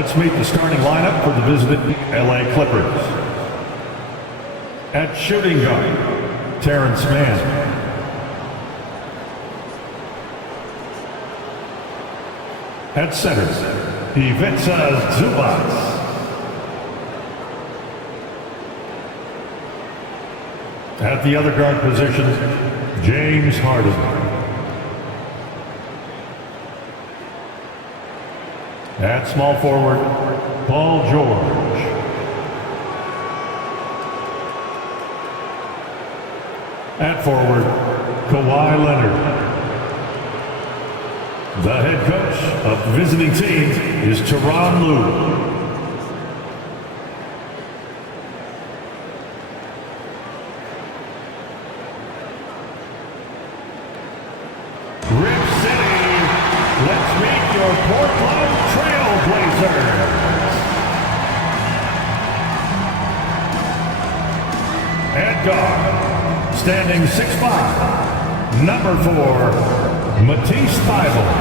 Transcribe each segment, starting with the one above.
Let's meet the starting lineup for the visiting LA Clippers. At shooting guard, Terrence Mann. At center, Ivica Zubac. At the other guard position, James Harden. At small forward, Paul George. At forward, Kawhi Leonard. The head coach of the visiting team is Tyronn Lue. Rip City, let's meet your Portland Trail Blazers. At guard, standing 6'5", number 4, Matisse Thybulle.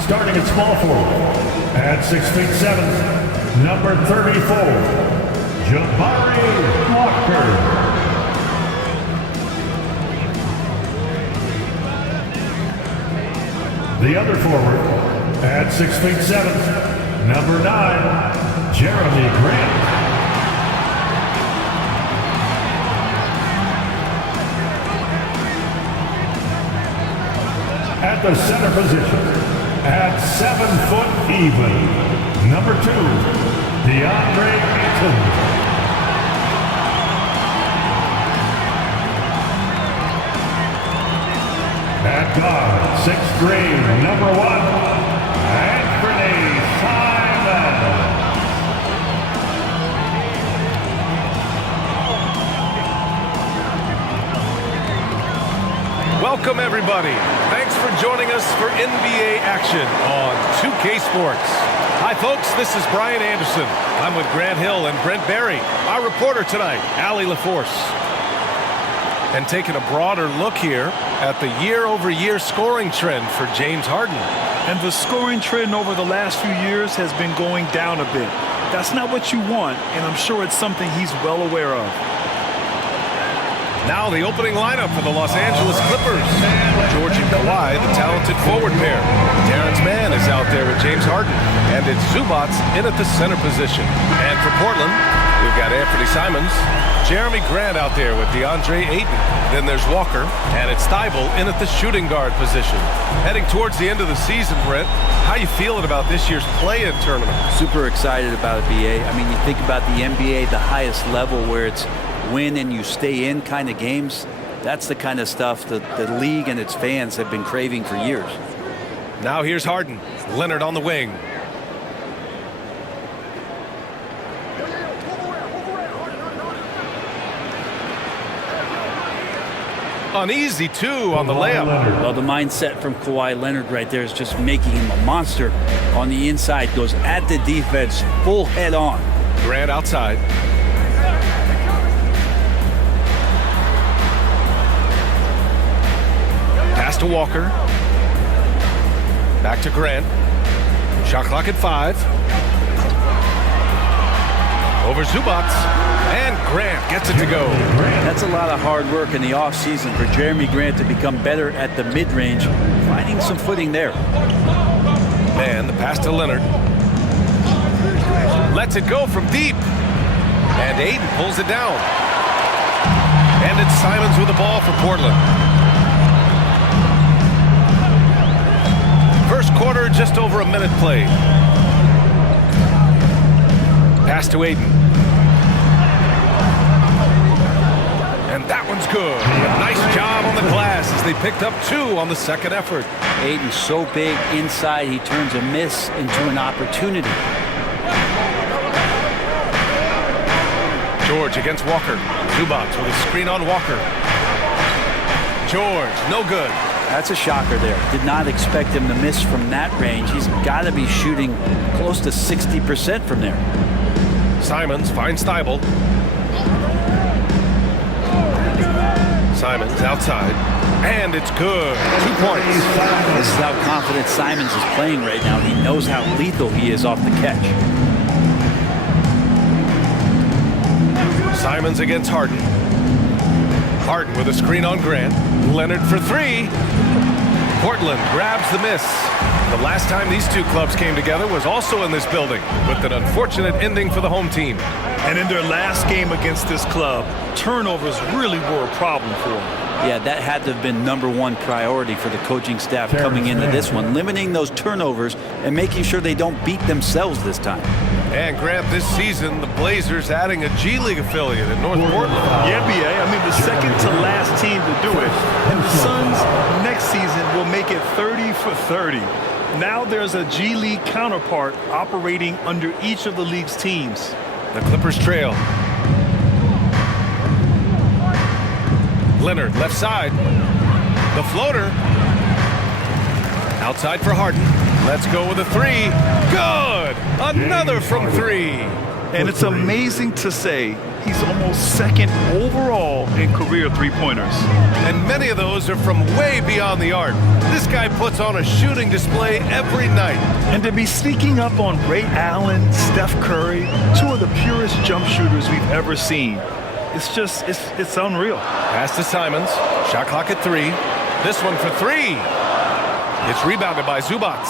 Starting at small forward, at 6'7", number 34, Jabari Walker. The other forward, at 6'7", number 9, Jeremy Grant. At the center position, at 7 foot even, number 2, DeAndre Ayton. At guard, 6th grade, number 1, Anthony Simons. Welcome, everybody. Thanks for joining us for NBA action on 2K Sports. Hi, folks. This is Brian Anderson. I'm with Grant Hill and Brent Barry. Our reporter tonight, Allie LaForce. And taking a broader look here at the year-over-year scoring trend for James Harden. And the scoring trend over the last few years has been going down a bit. That's not what you want, and I'm sure it's something he's well aware of. Now the opening lineup for the Los Angeles Clippers. George and Kawhi, the talented forward pair. Terrence Mann is out there with James Harden. And it's Zubac in at the center position. And for Portland, we've got Anthony Simons, Jeremy Grant out there with DeAndre Ayton. Then there's Walker, and it's Thybulle in at the shooting guard position. Heading towards the end of the season, Brent, how you feeling about this year's play-in tournament? Super excited about it, BA. I mean, you think about the NBA, the highest level where it's win and you stay in kind of games. That's the kind of stuff that the league and its fans have been craving for years. Now here's Harden. Leonard on the wing. Uneasy, too, on the layup. Well, the mindset from Kawhi Leonard right there is just making him a monster on the inside. Goes at the defense, full head on. Grant outside. Pass to Walker. Back to Grant. Shot clock at 5. Over Zubac. And Grant gets it to go. That's a lot of hard work in the offseason for Jeremy Grant to become better at the mid-range, finding some footing there. Man, the pass to Leonard. Lets it go from deep. And Ayton pulls it down. And it's Simons with the ball for Portland. First quarter, just over a minute played. Pass to Ayton. And that one's good. Nice job on the glass as they picked up 2 on the second effort. Ayton's so big inside, he turns a miss into an opportunity. George against Walker. Zubac with a screen on Walker. George, no good. That's a shocker there. Did not expect him to miss from that range. He's got to be shooting close to 60% from there. Simons finds Thybulle. Simons outside. And it's good. 2 points. This is how confident Simons is playing right now. He knows how lethal he is off the catch. Simons against Harden. Harden with a screen on Grant. Leonard for three. Portland grabs the miss. The last time these two clubs came together was also in this building, with an unfortunate ending for the home team. And in their last game against this club, turnovers really were a problem for them. Yeah, that had to have been #1 priority for the coaching staff coming into this one, limiting those turnovers and making sure they don't beat themselves this time. And Grant, this season, the Blazers adding a G League affiliate in North Portland. Yeah, BA. I mean, the second to last team to do it. And the Suns next season will make it 30 for 30. Now there's a G League counterpart operating under each of the league's teams. The Clippers trail. Leonard, left side. The floater. Outside for Harden. Let's go with a three. Good! Another from three. And it's amazing to say he's almost second overall in career three-pointers. And many of those are from way beyond the arc. This guy puts on a shooting display every night. And to be sneaking up on Ray Allen, Steph Curry, two of the purest jump shooters we've ever seen. It's unreal. Pass to Simons. Shot clock at 3. This one for 3. It's rebounded by Zubac.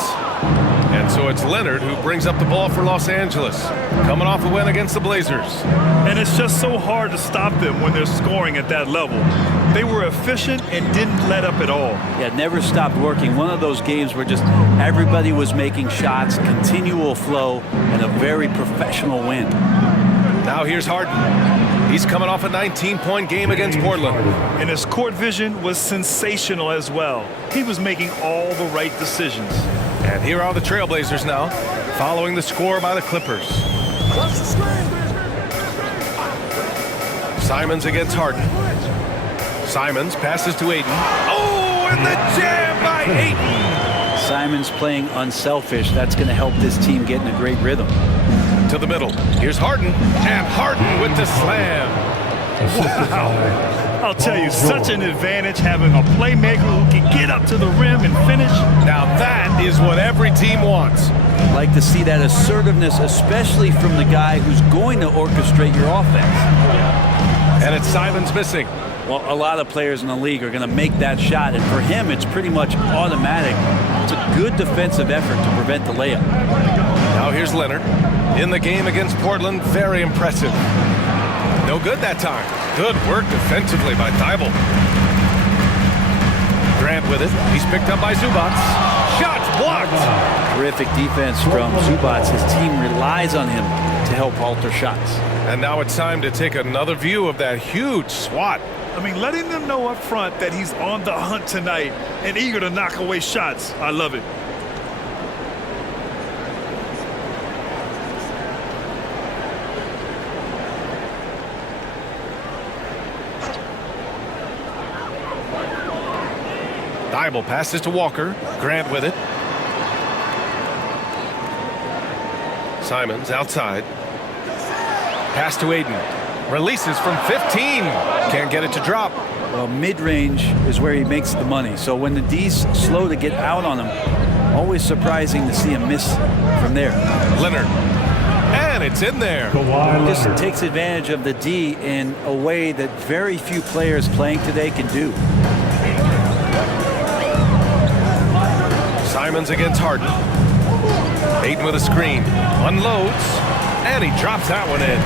And so it's Leonard who brings up the ball for Los Angeles, coming off a win against the Blazers. And it's just so hard to stop them when they're scoring at that level. They were efficient and didn't let up at all. Yeah, never stopped working. One of those games where just everybody was making shots, continual flow, and a very professional win. Now here's Harden. He's coming off a 19-point game against Portland. And his court vision was sensational as well. He was making all the right decisions. And here are the Trailblazers now, following the score by the Clippers. Simons against Harden. Simons passes to Ayton. Oh, and the jam by Ayton! Simons playing unselfish. That's going to help this team get in a great rhythm. To the middle. Here's Harden. And Harden with the slam. Wow. I'll tell you, such an advantage having a playmaker who can get up to the rim and finish. Now that is what every team wants. Like to see that assertiveness, especially from the guy who's going to orchestrate your offense. And it's Simons missing. Well, a lot of players in the league are going to make that shot, and for him, it's pretty much automatic. It's a good defensive effort to prevent the layup. Now here's Leonard. In the game against Portland, very impressive. No good that time. Good work defensively by Thibault. Grant with it. He's picked up by Zubac. Shots blocked. Terrific defense from Zubac. His team relies on him to help alter shots. And now it's time to take another view of that huge swat. I mean, letting them know up front that he's on the hunt tonight and eager to knock away shots. I love it. Thibault passes to Walker. Grant with it. Simons outside. Pass to Ayton. Releases from 15. Can't get it to drop. Well, mid-range is where he makes the money. So when the D's slow to get out on him, always surprising to see a miss from there. Leonard. And it's in there. Just takes advantage of the D in a way that very few players playing today can do. Simons against Harden. Ayton with a screen. Unloads. And he drops that one in.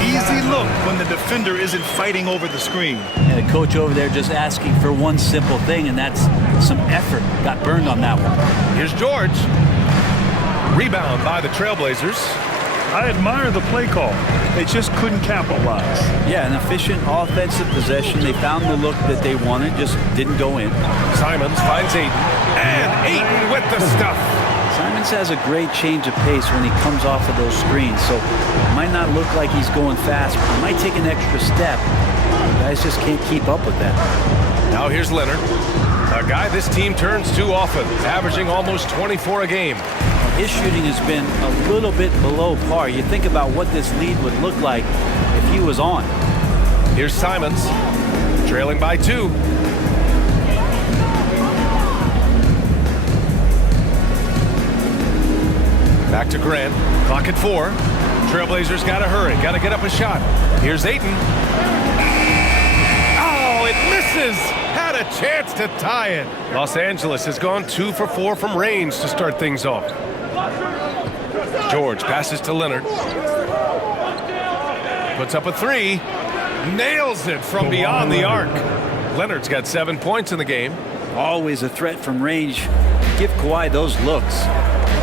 Easy look when the defender isn't fighting over the screen. And the coach over there just asking for one simple thing, and that's some effort. Got burned on that one. Here's George. Rebound by the Trailblazers. I admire the play call. They just couldn't capitalize. Yeah, an efficient offensive possession. They found the look that they wanted, just didn't go in. Simons finds Ayton. And Ayton with the stuff. Simons has a great change of pace when he comes off of those screens, so it might not look like he's going fast, but he might take an extra step. The guys just can't keep up with that. Now here's Leonard, a guy this team turns to often, averaging almost 24 a game. His shooting has been a little bit below par. You think about what this lead would look like if he was on. Here's Simons, trailing by 2. Back to Grant. Clock at 4. Trailblazers got to hurry. Got to get up a shot. Here's Ayton. Oh, it misses. Had a chance to tie it. Los Angeles has gone 2 for 4 from range to start things off. George passes to Leonard. Puts up a 3. Nails it from beyond the arc. Leonard's got 7 points in the game. Always a threat from range. Give Kawhi those looks.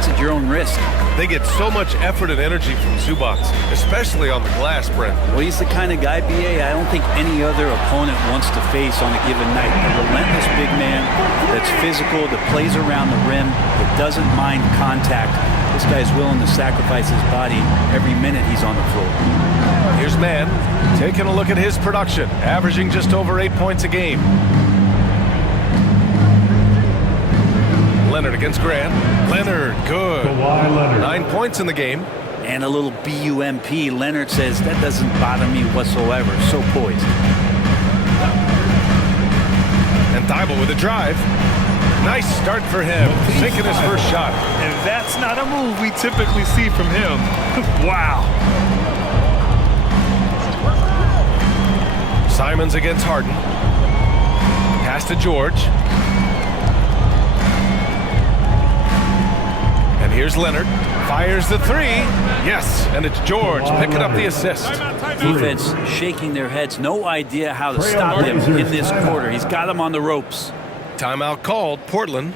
It's at your own risk. They get so much effort and energy from Zubac, especially on the glass, Brent. Well, he's the kind of guy, BA, I don't think any other opponent wants to face on a given night. A relentless big man that's physical, that plays around the rim, that doesn't mind contact. This guy's willing to sacrifice his body every minute he's on the floor. Here's Mann, taking a look at his production, averaging just over 8 points a game. Leonard against Grant. Leonard, good. Kawhi Leonard. 9 points in the game. And a little BUMP. Leonard says, that doesn't bother me whatsoever. So poised. And Thibault with a drive. Nice start for him, sinking his first shot. And that's not a move we typically see from him. Wow. Simons against Harden. Pass to George. And here's Leonard. Fires the 3. Yes, and it's George picking up the assist. Defense shaking their heads. No idea how to stop him in this quarter. He's got him on the ropes. Timeout called, Portland.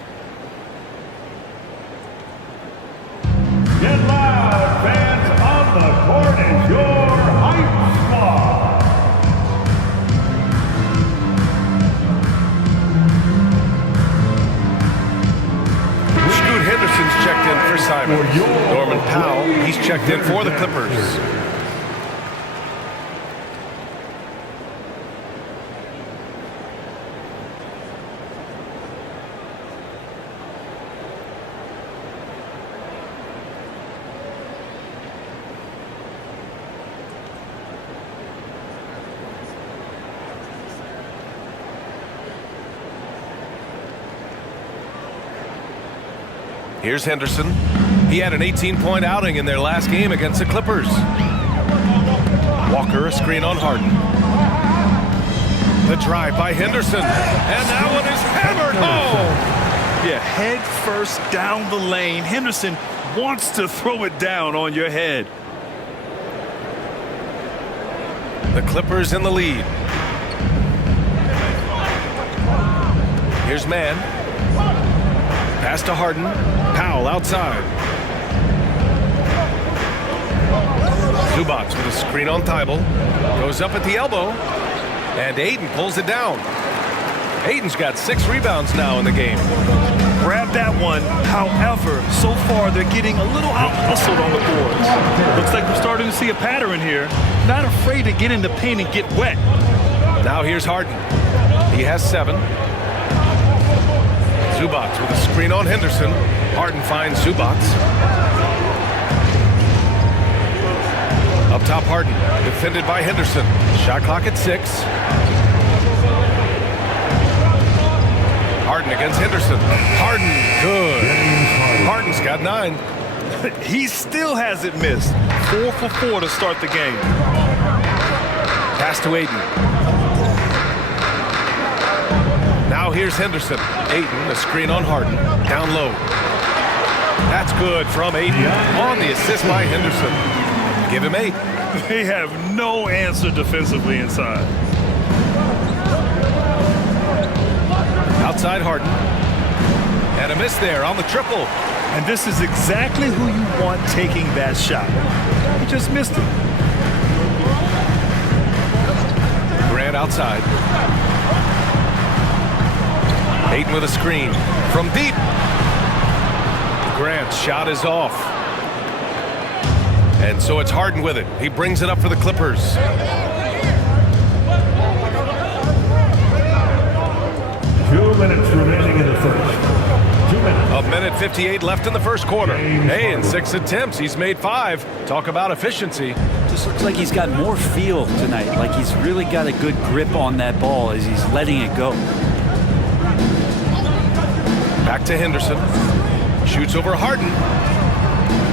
Get loud, fans on the court, and your hype squad. Scoot Henderson's checked in for Simons. Norman Powell, he's checked in for the Clippers. Here's Henderson. He had an 18-point outing in their last game against the Clippers. Walker, a screen on Harden. The drive by Henderson. And that one is hammered home. Yeah, head first down the lane. Henderson wants to throw it down on your head. The Clippers in the lead. Here's Mann. Pass to Harden. Powell outside. Zubac with a screen on Thibault. Goes up at the elbow. And Ayton pulls it down. Ayton's got 6 rebounds now in the game. Grab that one. However, so far they're getting a little out-hustled on the boards. Looks like we're starting to see a pattern here. Not afraid to get in the paint and get wet. Now here's Harden. He has 7. Zubac with a screen on Henderson. Harden finds Zubac. Up top, Harden. Defended by Henderson. Shot clock at 6. Harden against Henderson. Harden, good. Harden's got 9. He still hasn't missed. 4 for 4 to start the game. Pass to Ayton. Now here's Henderson. Ayton, a screen on Harden. Down low. That's good from Ayton. On the assist by Henderson. Give him 8. They have no answer defensively inside. Outside Harden. And a miss there on the triple. And this is exactly who you want taking that shot. He just missed it. Grant outside. Ayton with a screen from deep. Grant's shot is off. And so it's Harden with it. He brings it up for the Clippers. 2 minutes remaining in the first. 2 minutes. A minute 58 left in the first quarter. Hey, in 6 attempts, he's made 5. Talk about efficiency. Just looks like he's got more feel tonight. Like he's really got a good grip on that ball as he's letting it go. Back to Henderson. Shoots over Harden.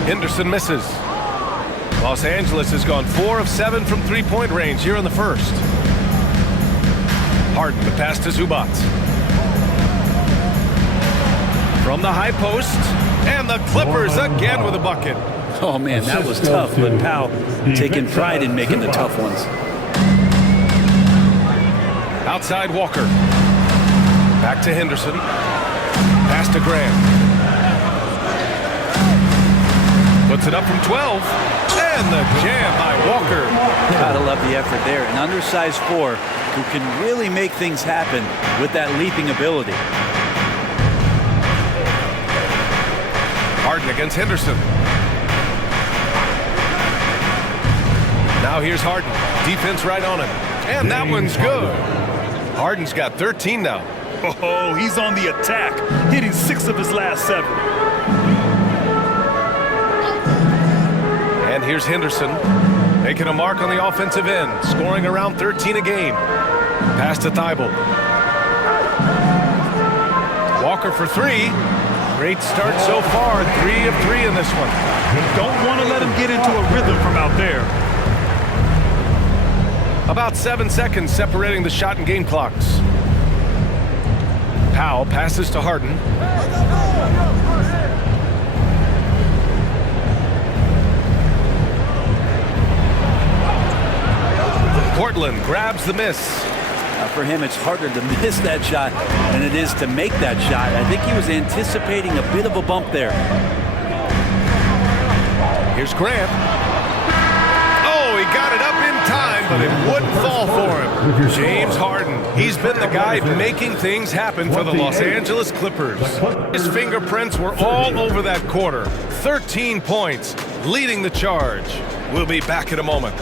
Henderson misses. Los Angeles has gone 4 of 7 from three-point range here in the first. Harden, the pass to Zubac. From the high post, and the Clippers again with a bucket. Oh, man, that was tough, but Powell taking pride in making the tough ones. Outside Walker. Back to Henderson. Pass to Graham. Puts it up from 12. And the jam by Walker. Gotta love the effort there. An undersized 4 who can really make things happen with that leaping ability. Harden against Henderson. Now here's Harden. Defense right on him. And that one's good. Harden's got 13 now. Oh, he's on the attack, hitting 6 of his last 7. And here's Henderson making a mark on the offensive end, scoring around 13 a game. Pass to Thibault. Walker for 3. Great start so far, 3 of 3 in this one. Don't want to let him get into a rhythm from out there. About 7 seconds separating the shot and game clocks. Powell passes to Harden. Portland grabs the miss. For him, it's harder to miss that shot than it is to make that shot. I think he was anticipating a bit of a bump there. Here's Grant. Oh, he got it up in time, but it wouldn't fall for him. James Harden. He's been the guy making things happen for the Los Angeles Clippers. His fingerprints were all over that quarter. 13 points, leading the charge. We'll be back in a moment.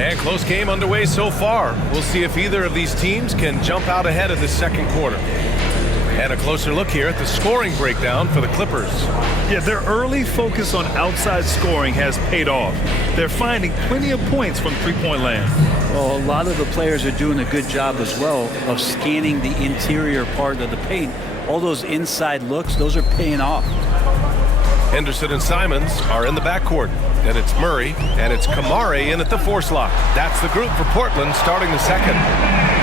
And close game underway so far. We'll see if either of these teams can jump out ahead of the second quarter. And a closer look here at the scoring breakdown for the Clippers. Yeah, their early focus on outside scoring has paid off. They're finding plenty of points from three-point land. Well, a lot of the players are doing a good job as well of scanning the interior part of the paint. All those inside looks, those are paying off. Henderson and Simons are in the backcourt. And it's Murray, and it's Kamare in at the 4 slot. That's the group for Portland starting the second.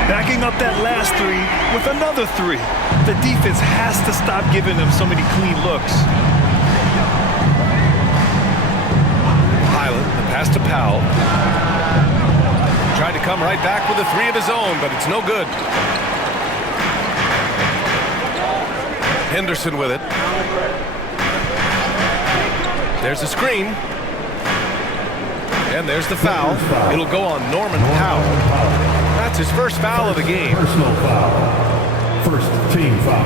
Backing up that last 3 with another 3. The defense has to stop giving them so many clean looks. Highland, the pass to Powell. Tried to come right back with a 3 of his own, but it's no good. Henderson with it. There's a screen. And there's the foul. It'll go on Norman Powell. That's his first foul of the game. Personal foul. First team foul.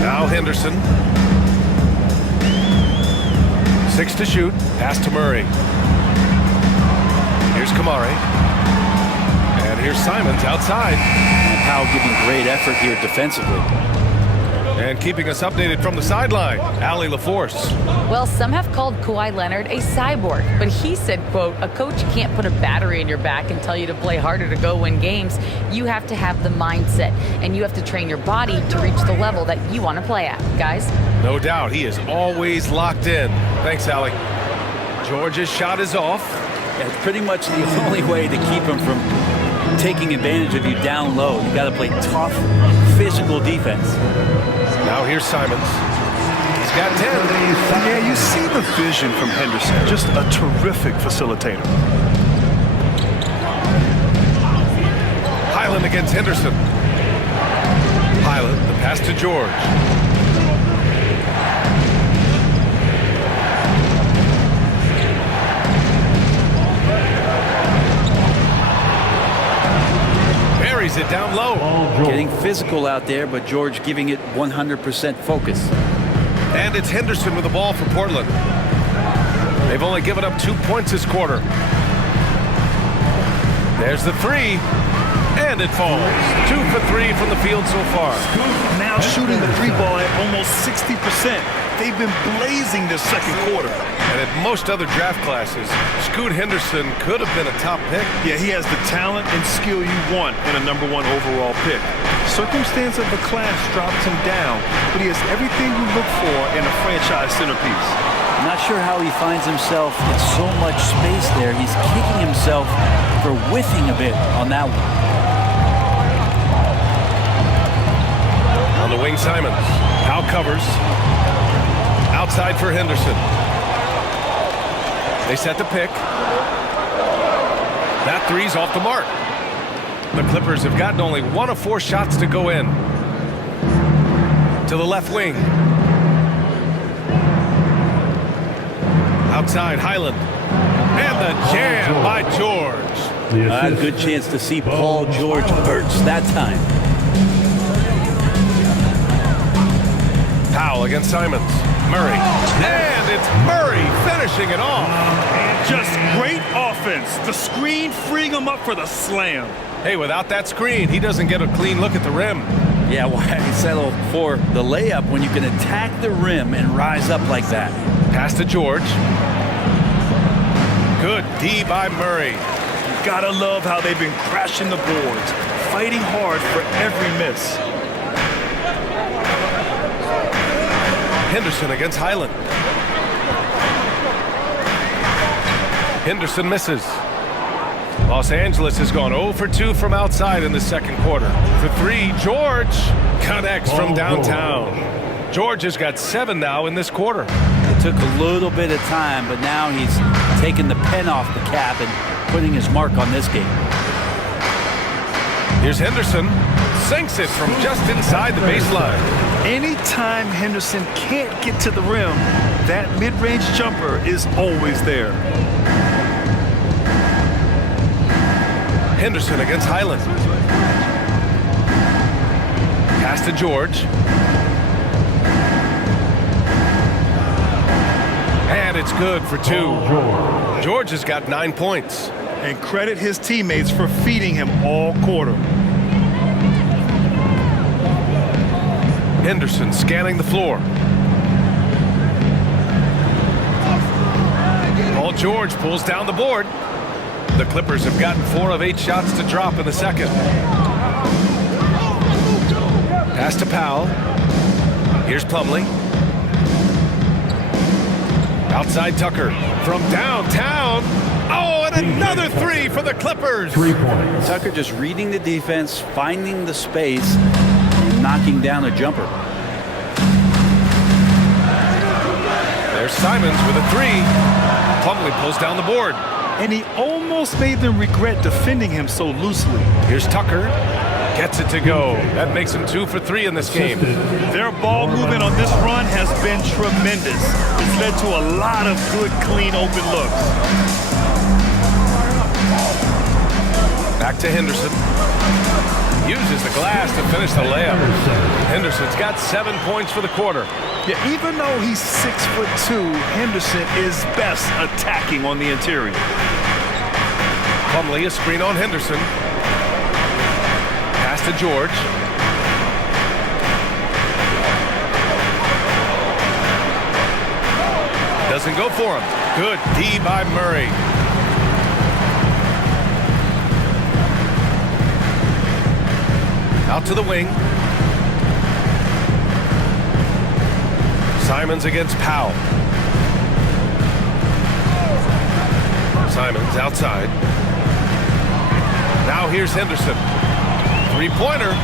Now Henderson. 6 to shoot. Pass to Murray. Here's Kamare. And here's Simons outside. And Powell giving great effort here defensively. And keeping us updated from the sideline, Allie LaForce. Well, some have called Kawhi Leonard a cyborg, but he said, quote, a coach can't put a battery in your back and tell you to play harder to go win games. You have to have the mindset, and you have to train your body to reach the level that you want to play at, guys. No doubt, he is always locked in. Thanks, Allie. George's shot is off. It's pretty much the only way to keep him from taking advantage of you down low. You got to play tough, physical defense. Now here's Simons. He's got 10. Yeah, you see the vision from Henderson. Just a terrific facilitator. Highland against Henderson. Highland, the pass to George. down low. Getting physical out there, but George giving it 100% focus. And it's Henderson with the ball for Portland. They've only given up 2 points this quarter. There's the three, and it falls. 2 for 3 from the field so far. Now shooting the three ball at almost 60%. They've been blazing this second quarter. And at most other draft classes, Scoot Henderson could have been a top pick. Yeah, he has the talent and skill you want in a #1 overall pick. Circumstance of the class dropped him down, but he has everything you look for in a franchise centerpiece. I'm not sure how he finds himself in so much space there. He's kicking himself for whiffing a bit on that one. On the wing, Simons. Powell covers. Outside for Henderson. They set the pick. That three's off the mark. The Clippers have gotten only 1 of 4 shots to go in. To the left wing. Outside, Highland. And the jam by George. A good chance to see Paul George burst that time. Powell against Simons. Murray. And it's Murray finishing it off. Just great offense. The screen freeing him up for the slam. Hey, without that screen, he doesn't get a clean look at the rim. Yeah, why settle for the layup when you can attack the rim and rise up like that? Pass to George. Good D by Murray. Gotta love how they've been crashing the boards, fighting hard for every miss. Henderson against Highland. Henderson misses. Los Angeles has gone 0 for 2 from outside in the second quarter. For 3, George connects from downtown. George has got 7 now in this quarter. It took a little bit of time, but now he's taking the pen off the cap and putting his mark on this game. Here's Henderson. Sinks it from just inside the baseline. Anytime Henderson can't get to the rim, that mid-range jumper is always there. Henderson against Highland. Pass to George. And it's good for 2. George has got 9 points. And credit his teammates for feeding him all quarter. Henderson scanning the floor. Paul George pulls down the board. The Clippers have gotten 4 of 8 shots to drop in the second. Pass to Powell. Here's Plumlee. Outside Tucker from downtown. Oh, and another 3 for the Clippers. 3 points. Tucker just reading the defense, finding the space, and knocking down a jumper. There's Simons with a 3. Plumlee pulls down the board. And he almost made them regret defending him so loosely. Here's Tucker. Gets it to go. That makes him 2 for 3 in this game. Their ball movement on this run has been tremendous. It's led to a lot of good, clean, open looks. Back to Henderson. Uses the glass to finish the layup. Henderson's got 7 points for the quarter. Yeah, even though he's 6'2", Henderson is best attacking on the interior. Plumlee, a screen on Henderson. Pass to George. Doesn't go for him. Good D by Murray. Out to the wing. Simons against Powell. Simons outside. Now here's Henderson. Three-pointer.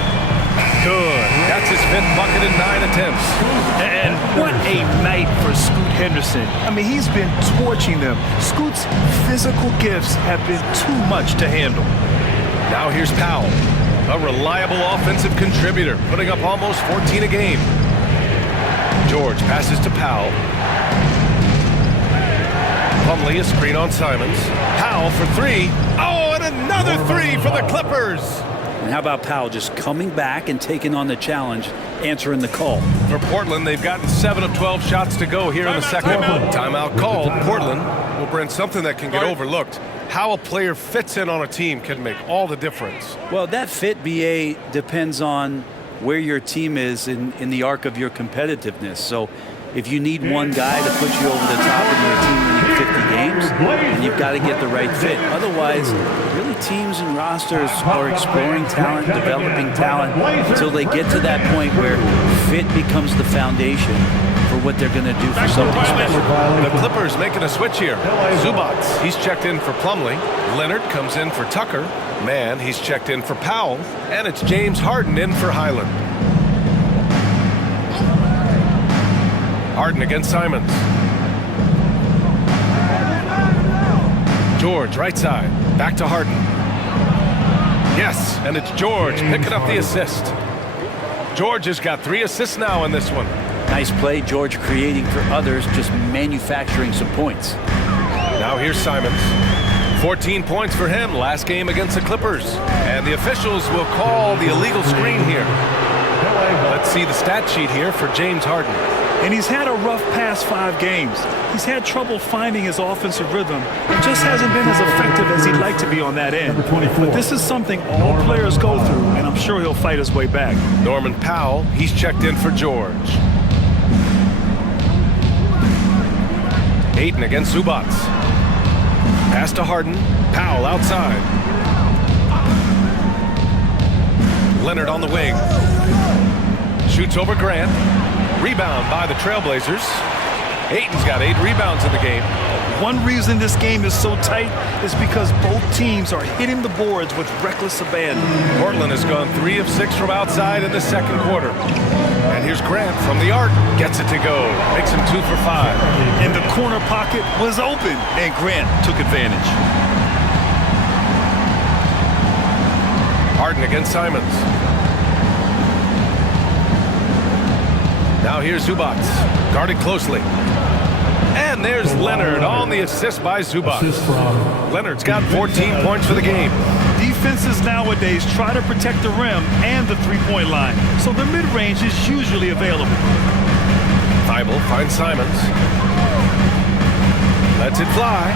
Good. That's his 5th bucket in 9 attempts. And what a night for Scoot Henderson. I mean, he's been torching them. Scoot's physical gifts have been too much to handle. Now here's Powell. A reliable offensive contributor, putting up almost 14 a game. George passes to Powell. Plumlee, a screen on Simons. Powell for 3. Oh, and another 3 for the Clippers. And how about Powell just coming back and taking on the challenge, answering the call? For Portland, they've gotten 7 of 12 shots to go here in the second. Timeout called. Portland will bring something that can get overlooked. How a player fits in on a team can make all the difference. Well, that fit, BA, depends on where your team is in the arc of your competitiveness. So if you need one guy to put you over the top and your team winning 50 games, then you've got to get the right fit. Otherwise, really teams and rosters are exploring talent, developing talent until they get to that point where fit becomes the foundation for what they're going to do for something special. The Clippers making a switch here. Zubats, he's checked in for Plumlee. Leonard comes in for Tucker. Mann, he's checked in for Powell. And it's James Harden in for Highland. Harden against Simons. George, right side. Back to Harden. Yes, and it's George picking up the assist. George has got 3 assists now in this one. Nice play, George creating for others, just manufacturing some points. Now here's Simons. 14 points for him last game against the Clippers. And the officials will call the illegal screen here. Let's see the stat sheet here for James Harden. And he's had a rough past 5 games. He's had trouble finding his offensive rhythm and just hasn't been as effective as he'd like to be on that end. But this is something all players go through, and I'm sure he'll fight his way back. Norman Powell, he's checked in for George. Ayton against Zubats. Pass to Harden. Powell outside. Leonard on the wing. Shoots over Grant. Rebound by the Trailblazers. Ayton's got 8 rebounds in the game. One reason this game is so tight is because both teams are hitting the boards with reckless abandon. Portland has gone 3 of 6 from outside in the second quarter. And here's Grant from the arc. Gets it to go. Makes him 2 for 5. And the corner pocket was open, and Grant took advantage. Harden against Simons. Now here's Zubats, guarded closely. And there's Leonard on the assist by Zubats. Leonard's got 14 points for the game. Defenses nowadays try to protect the rim and the three-point line, so the mid-range is usually available. Thibault finds Simons. Lets it fly.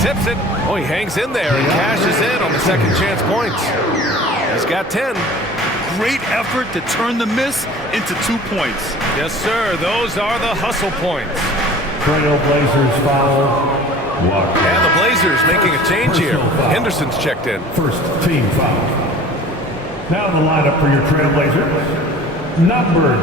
Tips it. Oh, he hangs in there and cashes in on the second chance points. He's got 10. Great effort to turn the miss into 2 points. Yes, sir. Those are the hustle points. Trailblazers foul. Walker. And the Blazers making a change here. Henderson's checked in. First team foul. Now the lineup for your Trailblazers. Number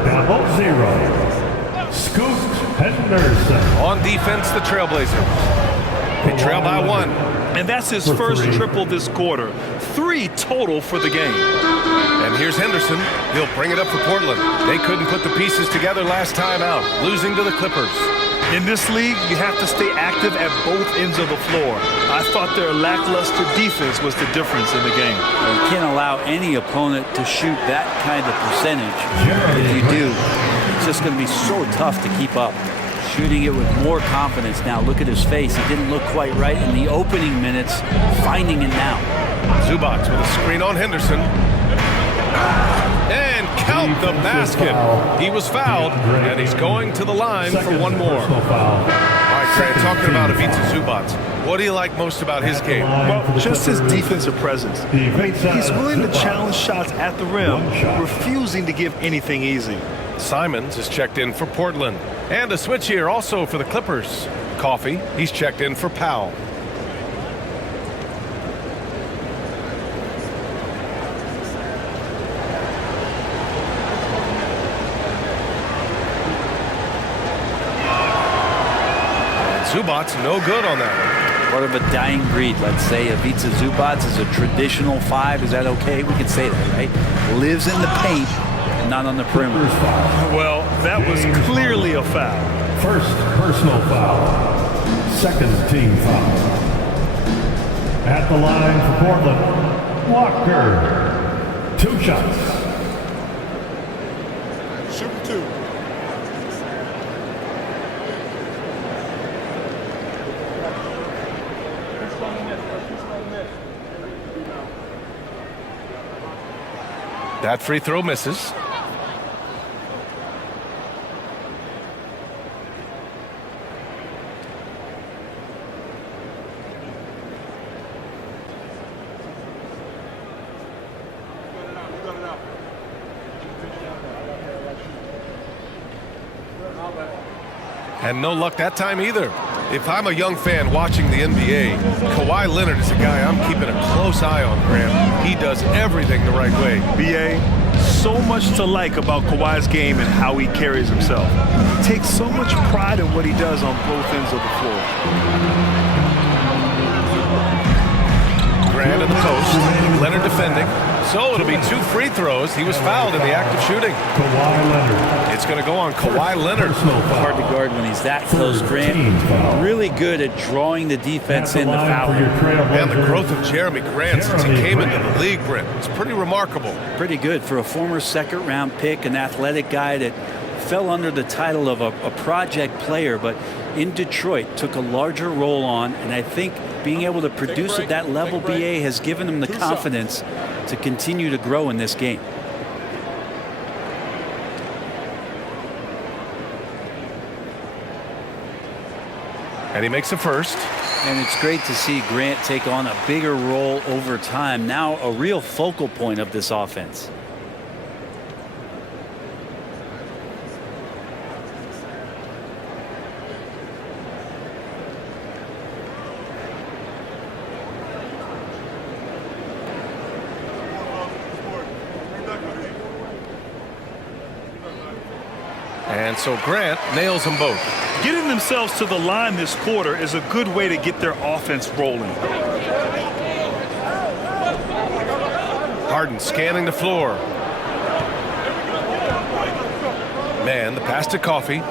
00. Scoot Henderson. On defense, the Trailblazers. They trail by 1. And that's his first triple this quarter. 3 total for the game. And here's Henderson. He'll bring it up for Portland. They couldn't put the pieces together last time out, losing to the Clippers. In this league, you have to stay active at both ends of the floor. I thought their lackluster defense was the difference in the game. You can't allow any opponent to shoot that kind of percentage. If you do, it's just going to be so tough to keep up. Shooting it with more confidence now. Look at his face. He didn't look quite right in the opening minutes. Finding it now. Zubats with a screen on Henderson. And count the basket. He was fouled, and he's going to the line for one more. All right, Grant, talking about Ivica Zubats, what do you like most about his game? Well, just his defensive presence. I mean, he's willing to challenge shots at the rim, refusing to give anything easy. Simons is checked in for Portland. And a switch here also for the Clippers. Coffey, he's checked in for Powell. Zubats no good on that one. Part of a dying breed, let's say. Ivica Zubats is a traditional 5. Is that okay? We can say that, right? Lives in the paint, not on the perimeter. Well, that was clearly a foul. First personal foul. Second team foul. At the line for Portland, Walker. 2 shots. Shoot 2. That free throw misses. And no luck that time either. If I'm a young fan watching the NBA, Kawhi Leonard is a guy I'm keeping a close eye on, Graham. He does everything the right way. BA, so much to like about Kawhi's game and how he carries himself. He takes so much pride in what he does on both ends of the floor. Grant in the post. Leonard defending. So it'll be 2 free throws. He was fouled in the act of shooting. Kawhi Leonard. It's going to go on Kawhi Leonard. Hard to guard when he's that close, Grant. Really good at drawing the defense in the foul. And the growth of Jeremy Grant since he came into the league, Brent. It's pretty remarkable. Pretty good for a former second-round pick, an athletic guy that fell under the title of a project player, but in Detroit took a larger role on, and I think being able to produce at that level, BA, has given him the confidence to continue to grow in this game. And he makes the first. And it's great to see Grant take on a bigger role over time. Now a real focal point of this offense. And so Grant nails them both. Getting themselves to the line this quarter is a good way to get their offense rolling. Harden scanning the floor. Man, the pass to Coffee.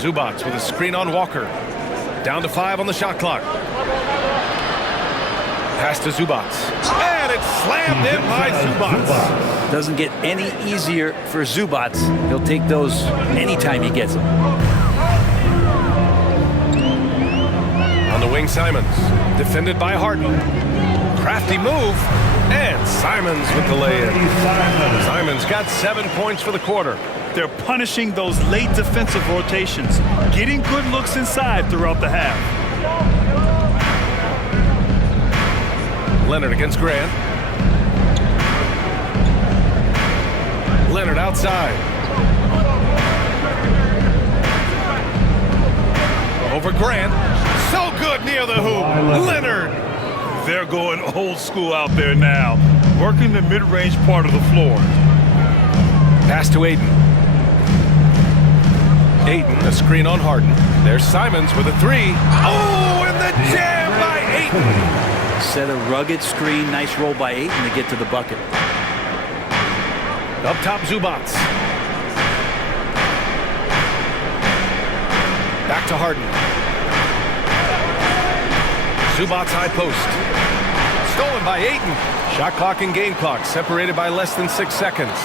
Zubats with a screen on Walker. Down to 5 on the shot clock. Pass to Zubats. And it's slammed in by Zubats. Doesn't get any easier for Zubats. He'll take those anytime he gets them. On the wing, Simons. Defended by Harden. Crafty move. And Simons with the lay-in. Simons got 7 points for the quarter. They're punishing those late defensive rotations, getting good looks inside throughout the half. Leonard against Grant. Leonard outside. Over Grant. So good near the hoop. Leonard. They're going old school out there now, working the mid-range part of the floor. Pass to Aiden. Aiden, a screen on Harden. There's Simons with a 3. Oh, and the jam by Aiden. Set a rugged screen. Nice roll by Aiden to get to the bucket. Up top, Zubats. Back to Harden. Zubats high post. Stolen by Ayton. Shot clock and game clock separated by less than 6 seconds.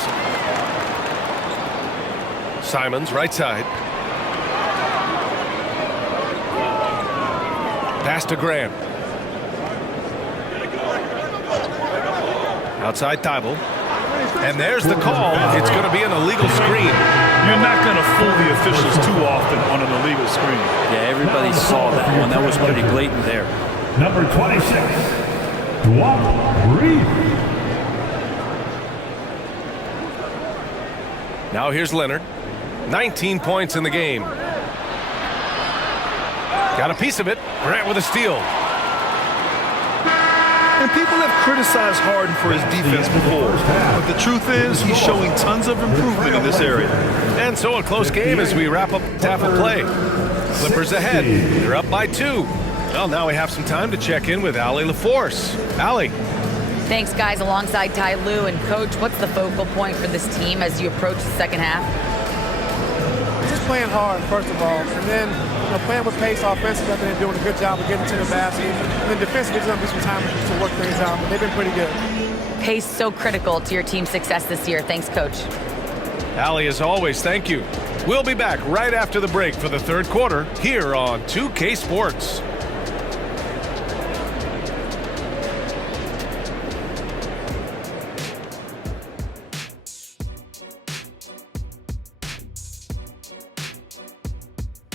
Simons, right side. Pass to Graham. Outside Thibault. And there's the call. It's going to be an illegal screen. You're not going to fool the officials too often on an illegal screen. Yeah, everybody saw that one. That was pretty blatant there. Number 26, Dwight Reed. Now here's Leonard. 19 points in the game. Got a piece of it. Grant with a steal. And people have criticized Harden for his defense before, but the truth is he's showing tons of improvement in this area. And so a close game as we wrap up half of play. Clippers ahead. They're up by 2. Well, now we have some time to check in with Allie LaForce. Allie. Thanks, guys. Alongside Ty Lue and Coach, what's the focal point for this team as you approach the second half? Just playing hard, first of all, and then playing with pace offensively. They've been doing a good job of getting to the basket. And then defensively, there's going to be some time to work things out, but they've been pretty good. Pace so critical to your team's success this year. Thanks, Coach. Allie, as always, thank you. We'll be back right after the break for the third quarter here on 2K Sports.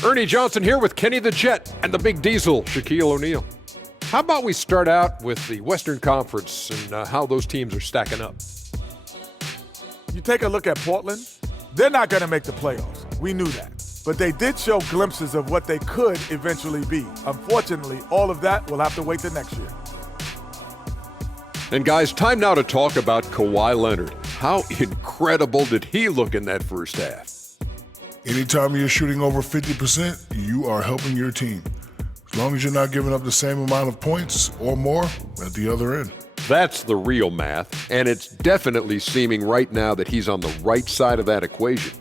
Ernie Johnson here with Kenny the Jet and the Big Diesel, Shaquille O'Neal. How about we start out with the Western Conference and how those teams are stacking up? You take a look at Portland, they're not going to make the playoffs. We knew that. But they did show glimpses of what they could eventually be. Unfortunately, all of that will have to wait till next year. And guys, time now to talk about Kawhi Leonard. How incredible did he look in that first half? Anytime you're shooting over 50%, you are helping your team. As long as you're not giving up the same amount of points or more at the other end. That's the real math, and it's definitely seeming right now that he's on the right side of that equation.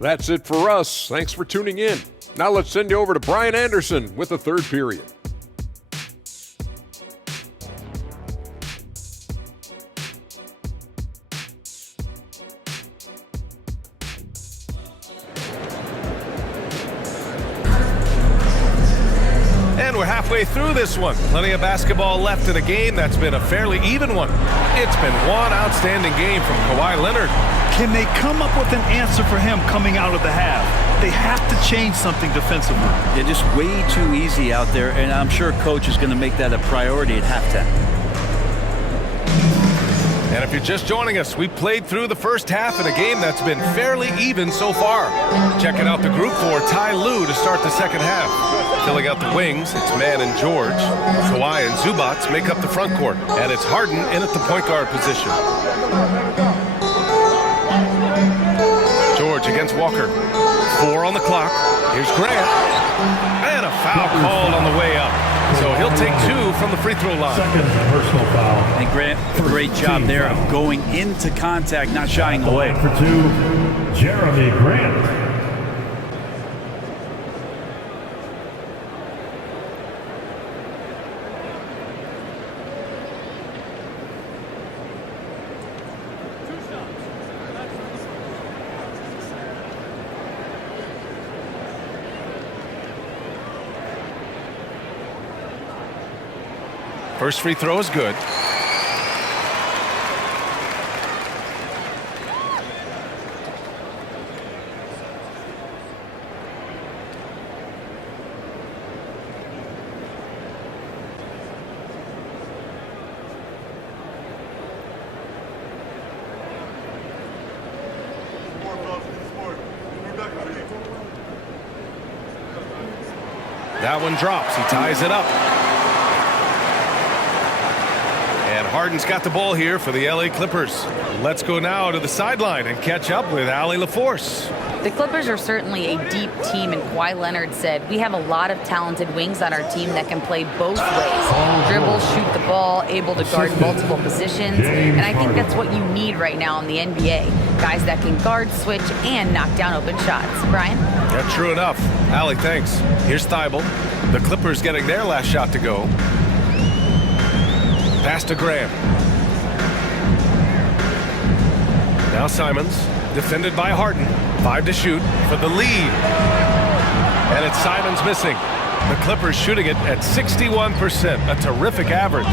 That's it for us. Thanks for tuning in. Now let's send you over to Brian Anderson with the third period. And we're halfway through this one. Plenty of basketball left in a game that's been a fairly even one. It's been one outstanding game from Kawhi Leonard. Can they come up with an answer for him coming out of the half? They have to change something defensively. They're just way too easy out there, and I'm sure coach is going to make that a priority at halftime. And if you're just joining us, we played through the first half in a game that's been fairly even so far. Checking out the group for Ty Lue to start the second half. Filling out the wings, it's Mann and George. Kawhi and Zubac make up the front court. And it's Harden in at the point guard position. George against Walker. 4 on the clock. Here's Grant. And a foul called on the way up. So he'll take 2 from the free throw line. Second personal foul. And Grant, a great job there of going into contact, not shying away. For 2, Jeremy Grant. First free throw is good. That one drops. He ties it up. And Harden's got the ball here for the LA Clippers. Let's go now to the sideline and catch up with Allie LaForce. The Clippers are certainly a deep team, and Kawhi Leonard said, we have a lot of talented wings on our team that can play both ways. Dribble, shoot the ball, able to guard multiple positions. And I think that's what you need right now in the NBA. Guys that can guard, switch, and knock down open shots. Brian? Yeah, true enough. Allie, thanks. Here's Thibault. The Clippers getting their last shot to go. Pass to Graham. Now Simons, defended by Harden. 5 to shoot for the lead. And it's Simons missing. The Clippers shooting it at 61%, a terrific average.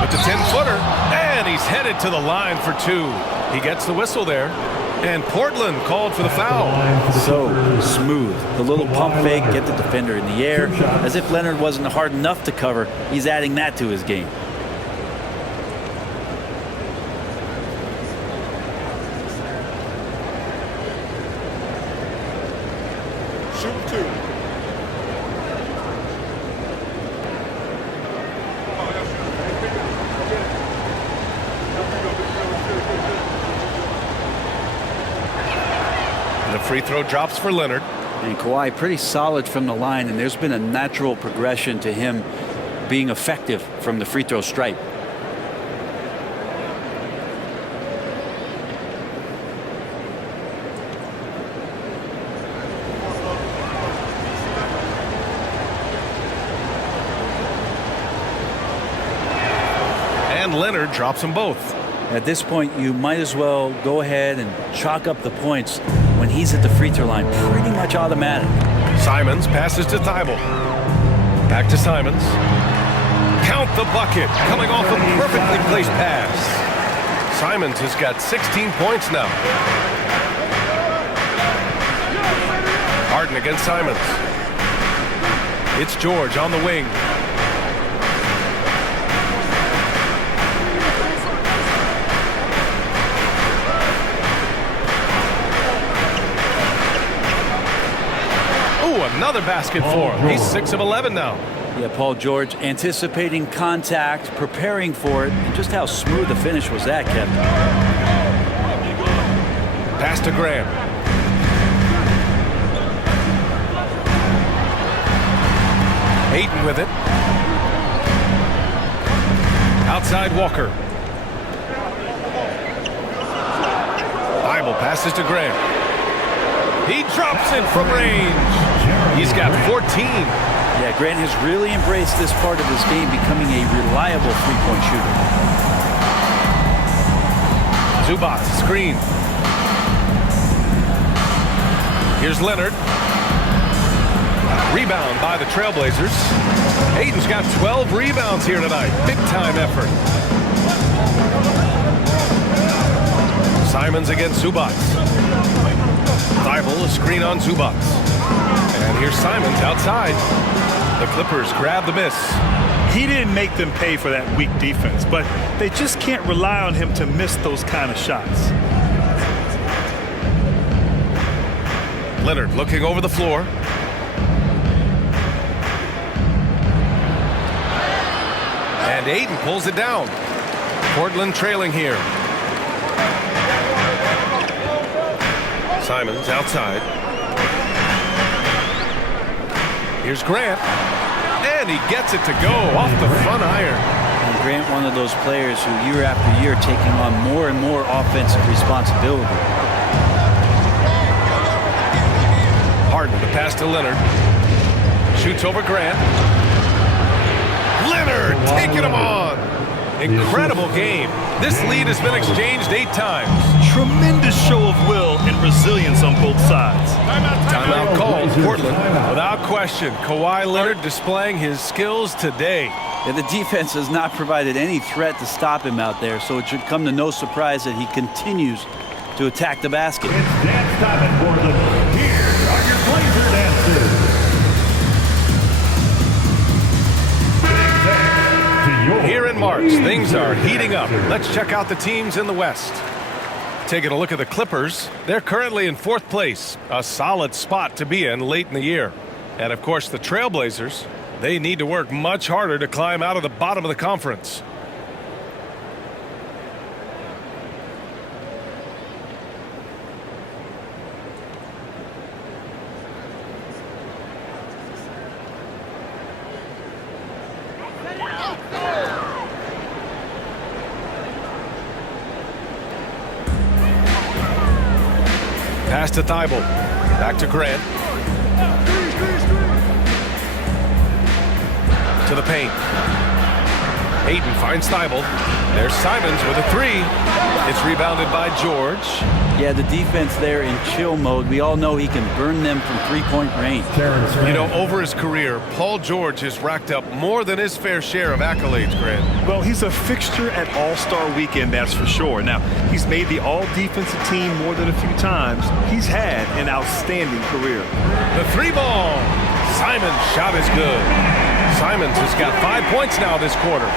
With the 10-footer, and he's headed to the line for 2. He gets the whistle there. And Portland called for the foul. So smooth. The little pump fake, get the defender in the air. As if Leonard wasn't hard enough to cover, he's adding that to his game. Shoot 2. The free throw drops for Leonard. And Kawhi pretty solid from the line, and there's been a natural progression to him being effective from the free throw stripe. And Leonard drops them both. At this point, you might as well go ahead and chalk up the points when he's at the free throw line. Pretty much automatic. Simons passes to Thibault. Back to Simons. Count the bucket. Coming off a perfectly placed pass. Simons has got 16 points now. Harden against Simons. It's George on the wing. Ooh, another basket for him. He's 6 of 11 now. Yeah, Paul George anticipating contact, preparing for it, and just how smooth the finish was that, Kevin. Pass to Graham. Ayton with it. Outside Walker. Bible passes to Graham. He drops it from range. He's got 14. Yeah, Grant has really embraced this part of his game, becoming a reliable three-point shooter. Zubac, screen. Here's Leonard. Rebound by the Trailblazers. Ayton's got 12 rebounds here tonight. Big-time effort. Simons against Zubac. Thibault, a screen on Zubac. And here's Simons outside. The Clippers grab the miss. He didn't make them pay for that weak defense, but they just can't rely on him to miss those kind of shots. Leonard looking over the floor. And Ayton pulls it down. Portland trailing here. Simons outside. Here's Grant. And he gets it to go off the front iron. And Grant, one of those players who year after year taking on more and more offensive responsibility. Harden, the pass to Leonard. Shoots over Grant. Leonard taking him on. Incredible game. This lead has been exchanged 8 times. Tremendous show of will and resilience on both sides. Timeout called. Portland, without question. Kawhi Leonard displaying his skills today. Yeah, the defense has not provided any threat to stop him out there, so it should come to no surprise that he continues to attack the basket. It's dance time in Portland. Here are your Blazer dancers. Here in March, things are heating up. Let's check out the teams in the West. Taking a look at the Clippers, they're currently in 4th place, a solid spot to be in late in the year. And of course, the Trailblazers, they need to work much harder to climb out of the bottom of the conference. Pass to Thibault. Back to Grant. To the paint. Ayton finds Thibault. There's Simons with a 3. It's rebounded by George. Yeah, the defense there in chill mode. We all know he can burn them from three-point range. You know, over his career, Paul George has racked up more than his fair share of accolades, Grant. Well, he's a fixture at All-Star Weekend, that's for sure. Now, he's made the All-Defensive team more than a few times. He's had an outstanding career. The 3-ball. Simons' shot is good. Simons has got 5 points now this quarter.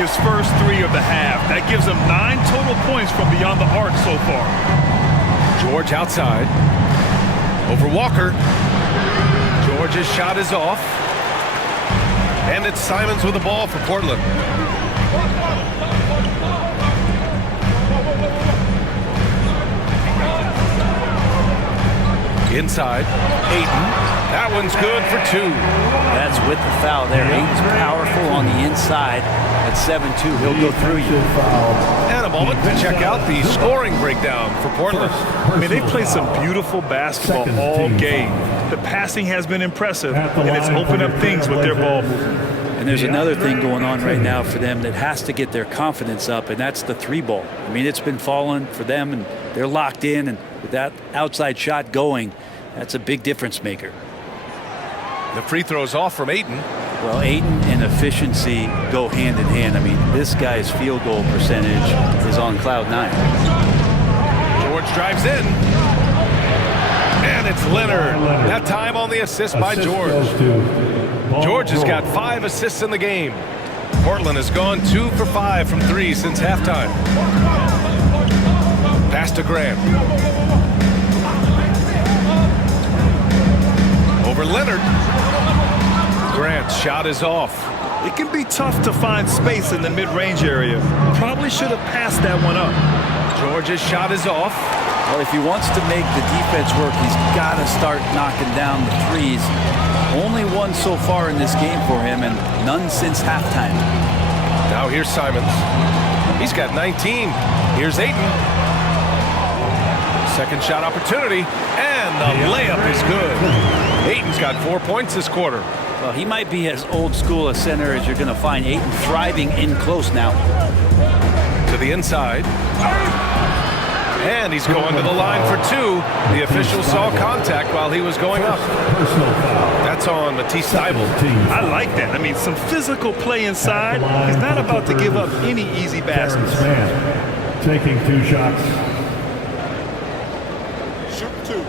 His first 3 of the half. That gives him 9 total points from beyond the arc so far. George outside. Over Walker. George's shot is off. And it's Simons with the ball for Portland. Inside. Ayton. That one's good for 2. That's with the foul there. Ayton's powerful on the inside. At 7-2, he'll go through you. And a moment to check out the scoring breakdown for Portland. I mean, they've played some beautiful basketball all game. The passing has been impressive, and it's opened up things with their ball movement. And there's another thing going on right now for them that has to get their confidence up, and that's the 3-ball. I mean, it's been falling for them, and they're locked in, and with that outside shot going, that's a big difference maker. The free throw's off from Ayton. Well, Ayton and and efficiency go hand in hand. I mean, this guy's field goal percentage is on cloud 9. George drives in. And it's Leonard. That time on the assist by George. George has got 5 assists in the game. Portland has gone 2 for 5 from 3 since halftime. Pass to Grant. Over Leonard. Grant's shot is off. It can be tough to find space in the mid-range area. Probably should have passed that one up. George's shot is off. Well, if he wants to make the defense work, he's got to start knocking down the threes. Only one so far in this game for him, and none since halftime. Now here's Simons. He's got 19. Here's Ayton. Second shot opportunity, and the layup is good. Ayton's got 4 points this quarter. Well, he might be as old school a center as you're going to find. Ayton thriving in close now. To the inside. And he's going to the line for 2. The official saw contact while he was going up. That's on Matisse Thybulle. I like that. I mean, some physical play inside. He's not about to give up any easy baskets. Taking 2 shots. Shoot 2.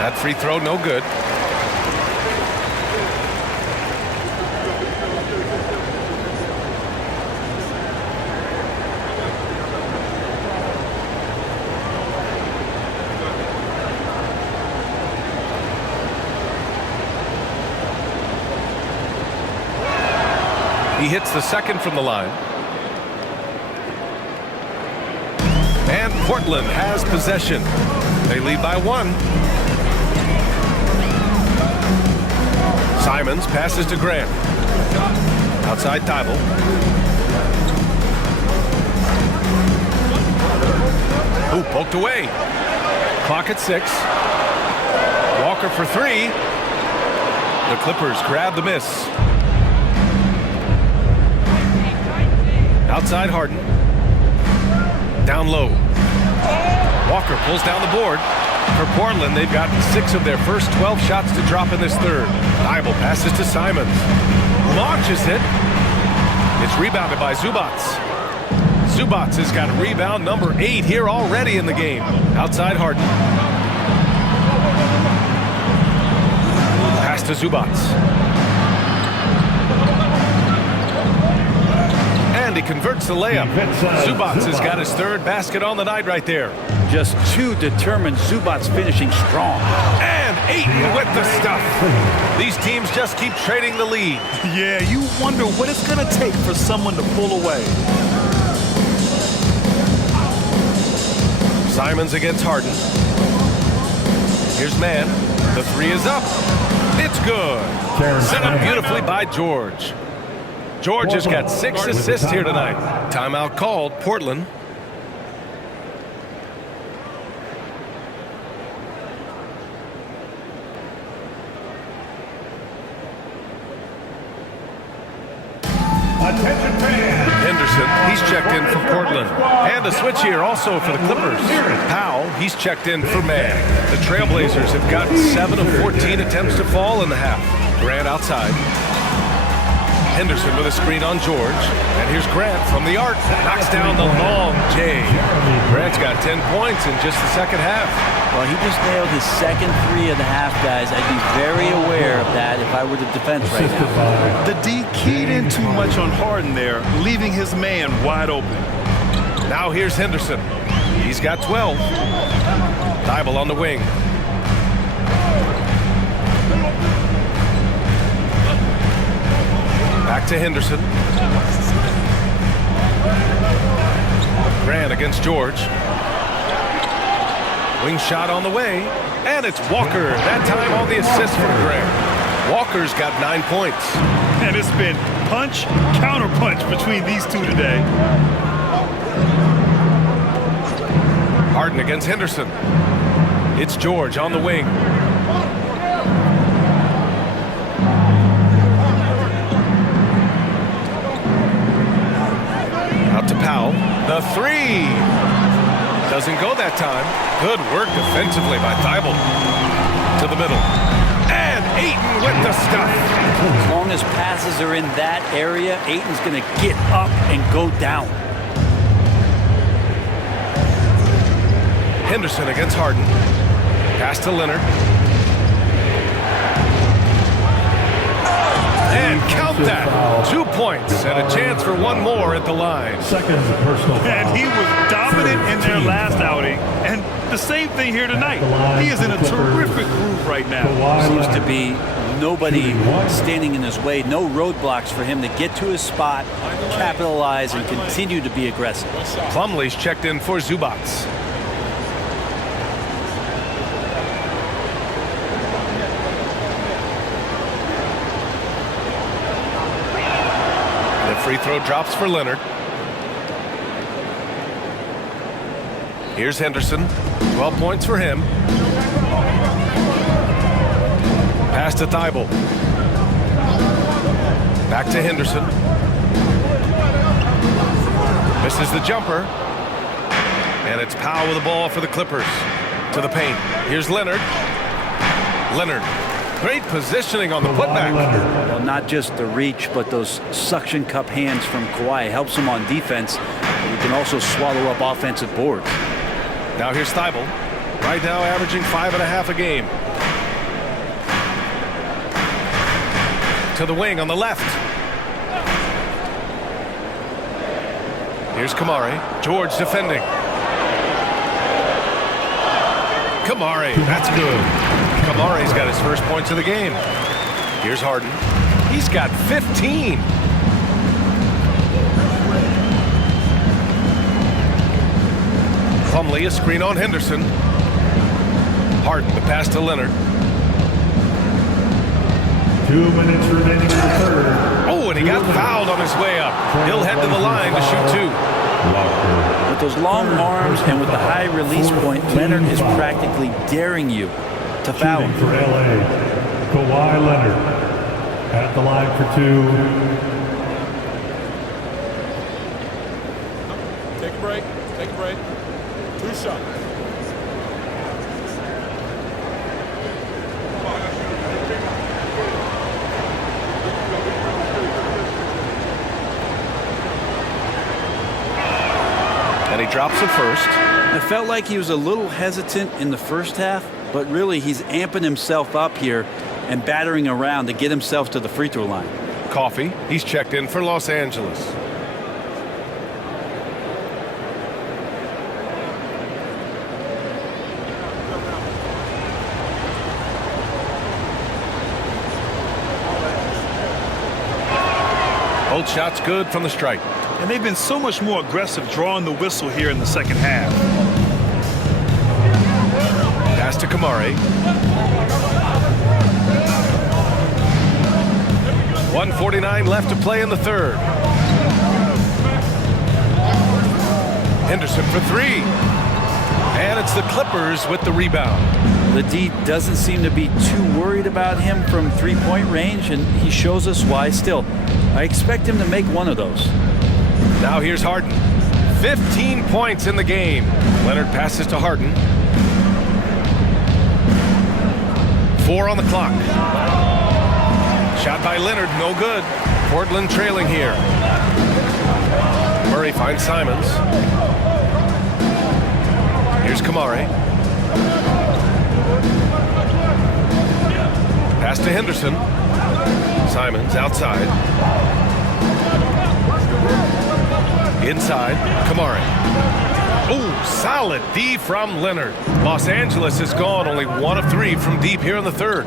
That free throw, no good. He hits the second from the line. And Portland has possession. They lead by 1. Simons passes to Grant. Outside Thybulle. Ooh, poked away. Clock at 6. Walker for 3. The Clippers grab the miss. Outside Harden. Down low. Walker pulls down the board. For Portland, they've gotten 6 of their first 12 shots to drop in this third. Thybulle passes to Simons. Launches it. It's rebounded by Zubats. Zubats has got rebound number 8 here already in the game. Outside Harden. Pass to Zubats. And he converts the layup. Zubats has got his 3rd basket on the night right there. Just 2 determined. Zubats finishing strong. And Ayton with the stuff. These teams just keep trading the lead. Yeah, you wonder what it's going to take for someone to pull away. Simons against Harden. Here's Mann. The 3 is up. It's good. Set up beautifully by George. George has got 6 assists here tonight. Timeout called. Portland. Henderson, he's checked in for Portland. And a switch here also for the Clippers. Powell, he's checked in for Mann. The Trailblazers have gotten 7 of 14 attempts to fall in the half. Grant outside. Henderson with a screen on George. And here's Grant from the arc. Knocks down the long J. Grant's got 10 points in just the second half. Well, he just nailed his second 3 of the half, guys. I'd be very aware of that if I were the defense right now. The D keyed in too much on Harden there, leaving his man wide open. Now here's Henderson. He's got 12. Thybulle on the wing. Back to Henderson. Grant against George. Wing shot on the way. And it's Walker. That time on the assist from Grant. Walker's got 9 points. And it's been punch, counter punch between these two today. Harden against Henderson. It's George on the wing. Out to Powell. The three. Doesn't go that time. Good work defensively by Thibault. To the middle. And Ayton with the stuff. As long as passes are in that area, Ayton's going to get up and go down. Henderson against Harden. Pass to Leonard. And count that. 2 points and a chance for one more at the line. Second personal foul. And he was dominant in their last outing. And the same thing here tonight. He is in a terrific groove right now. Seems to be nobody standing in his way. No roadblocks for him to get to his spot, capitalize, and continue to be aggressive. Plumlee's checked in for Zubats. Free throw drops for Leonard. Here's Henderson. 12 points for him. Pass to Thibault. Back to Henderson. Misses the jumper. And it's Powell with the ball for the Clippers. To the paint. Here's Leonard. Leonard. Great positioning on the putback. Well, not just the reach, but those suction cup hands from Kawhi helps him on defense. But he can also swallow up offensive boards. Now here's Thibault. Right now averaging 5.5 a game. To the wing on the left. Here's Kamari. George defending. Kamari, that's good. Kamari's got his first points of the game. Here's Harden. He's got 15. Plumlee, a screen on Henderson. Harden, the pass to Leonard. 2 minutes remaining in the third. Oh, and he got fouled on his way up. He'll head to the line to shoot two. With those long arms and with the high release point, Leonard is practically daring you to foul him. For LA, Kawhi Leonard at the line for two. Take a break. Take a break. 2 shots. And he drops it first. I felt like he was a little hesitant in the first half, but really he's amping himself up here and battering around to get himself to the free throw line. Coffee, he's checked in for Los Angeles. Both shots good from the stripe. And they've been so much more aggressive drawing the whistle here in the second half. Pass to Kamari. 1:49 left to play in the third. Henderson for three. And it's the Clippers with the rebound. The D doesn't seem to be too worried about him from three-point range, and he shows us why still. I expect him to make one of those. Now here's Harden. 15 points in the game. Leonard passes to Harden. 4 on the clock. Shot by Leonard, no good. Portland trailing here. Murray finds Simons. Here's Kamari. Pass to Henderson. Simons outside. Inside, Kamari. Oh, solid D from Leonard. Los Angeles has gone only 1 of 3 from deep here in the third.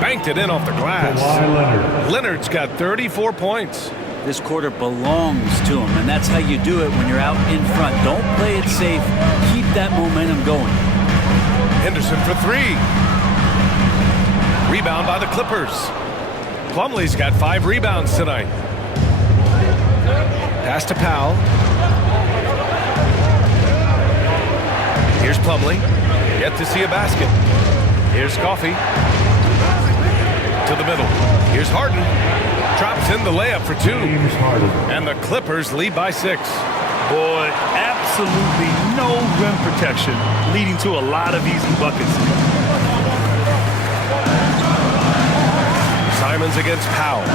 Banked it in off the glass. Leonard's got 34 points. This quarter belongs to him, and that's how you do it when you're out in front. Don't play it safe. Keep that momentum going. Henderson for 3. Rebound by the Clippers. Plumlee's got 5 rebounds tonight. Pass to Powell. Here's Plumlee. Yet to see a basket. Here's Coffee. To the middle. Here's Harden. Drops in the layup for 2. James Harden. And the Clippers lead by 6. Boy, absolutely no rim protection, leading to a lot of easy buckets. Simons against Powell.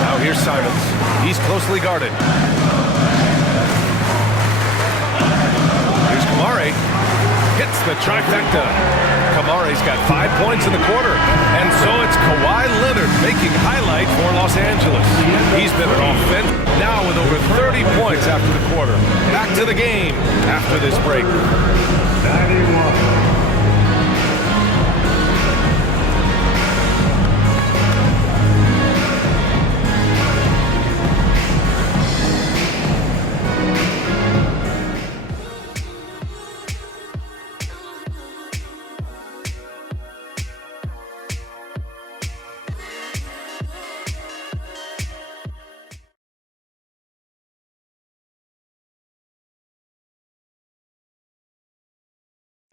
Now here's Simons. He's closely guarded. Here's Kamari. Hits the trifecta. Kamari's got 5 points in the quarter. And so it's Kawhi Leonard making highlight for Los Angeles. He's been an offense now with over 30 points after the quarter. Back to the game after this break. 91.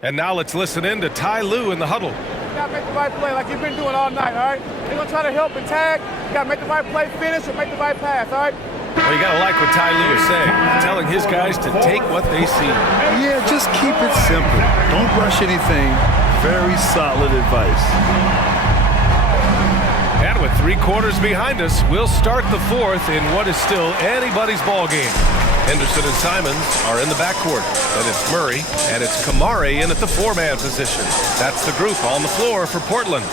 And now let's listen in to Ty Lue in the huddle. You gotta make the right play like you've been doing all night, all right? They're gonna try to help and tag. You gotta make the right play, finish, or make the right pass, all right? Well, you gotta like what Ty Lue is saying, telling his guys to take what they see. Yeah, just keep it simple. Don't rush anything. Very solid advice. And with 3 quarters behind us, we'll start the 4th in what is still anybody's ball game. Henderson and Simons are in the backcourt. And it's Murray, and it's Kamari in at the 4-man position. That's the group on the floor for Portland.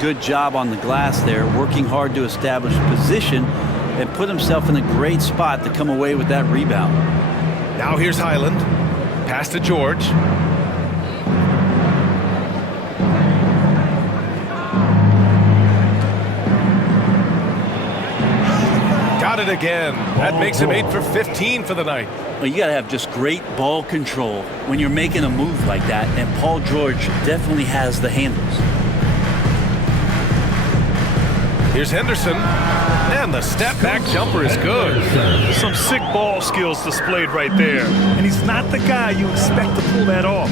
Good job on the glass there, working hard to establish position and put himself in a great spot to come away with that rebound. Now here's Highland. Pass to George. Got it again. That makes him 8 for 15 for the night. Well, you got to have just great ball control when you're making a move like that, and Paul George definitely has the handles. Here's Henderson, and the step-back jumper is good. Some sick ball skills displayed right there, and he's not the guy you expect to pull that off.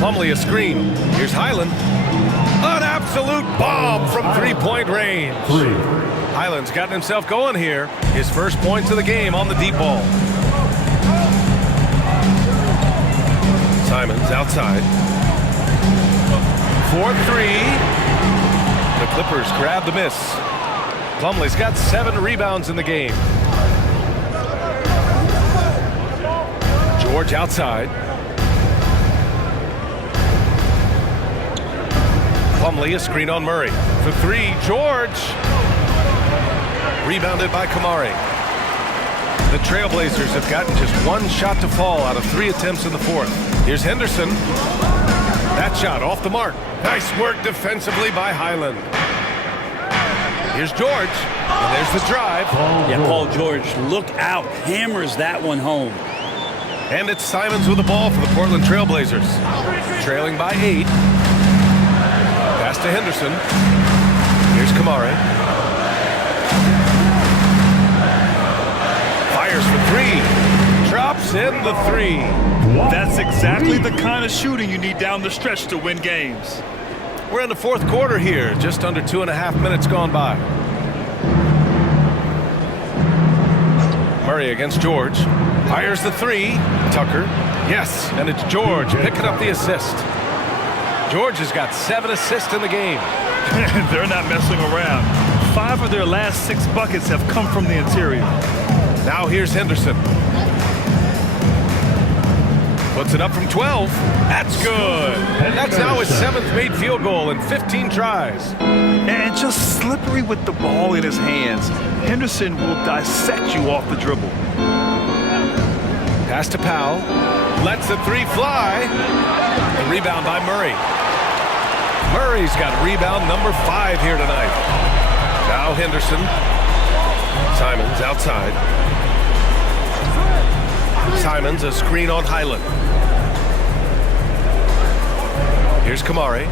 Plumlee a screen. Here's Highland. An absolute bomb from three-point range. Highland's gotten himself going here. His first points of the game on the deep ball. Simons outside. 4-3. The Clippers grab the miss. Plumlee's got 7 rebounds in the game. George outside. Plumlee, a screen on Murray. For 3, George. Rebounded by Kamari. The Trailblazers have gotten just 1 shot to fall out of 3 attempts in the 4th. Here's Henderson. That shot off the mark. Nice work defensively by Highland. Here's George. And there's the drive. Yeah, Paul George, look out. Hammers that one home. And it's Simons with the ball for the Portland Trailblazers. Trailing by 8. Pass to Henderson. Here's Kamari. Fires for 3. Drops in the 3. That's exactly the kind of shooting you need down the stretch to win games. We're in the 4th quarter here. Just under 2.5 minutes gone by. Murray against George. Fires the 3. Tucker. Yes, and it's George picking up the assist. George has got 7 assists in the game. They're not messing around. 5 of their last 6 buckets have come from the interior. Now here's Henderson. Puts it up from 12. That's good. That's now his 7th made field goal in 15 tries. And just slippery with the ball in his hands. Henderson will dissect you off the dribble. Pass to Powell. Lets the 3 fly. A rebound by Murray. Murray's got rebound number 5 here tonight. Now Henderson. Simons outside. Simons a screen on Highland. Here's Kamari.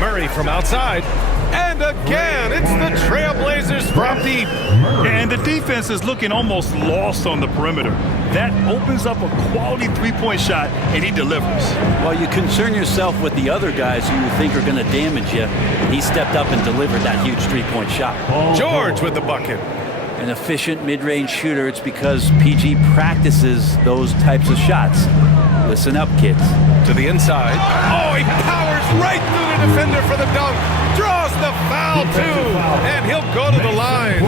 Murray from outside. And again, it's the Trailblazers from deep. And the defense is looking almost lost on the perimeter. That opens up a quality three-point shot, and he delivers. Well, you concern yourself with the other guys who you think are going to damage you. He stepped up and delivered that huge three-point shot. George with the bucket. An efficient mid-range shooter. It's because PG practices those types of shots. Listen up, kids. To the inside. Oh, he powers right through the defender for the dunk. Draws the foul, too. And he'll go to the line.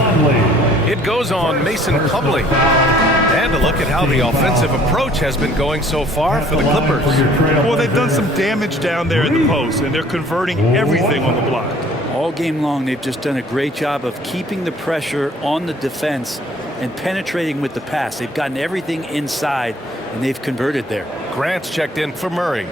It goes on Mason Plumlee. And a look at how the offensive approach has been going so far for the Clippers. Well, they've done some damage down there in the post, and they're converting everything on the block. All game long, they've just done a great job of keeping the pressure on the defense and penetrating with the pass. They've gotten everything inside, and they've converted there. Grant's checked in for Murray.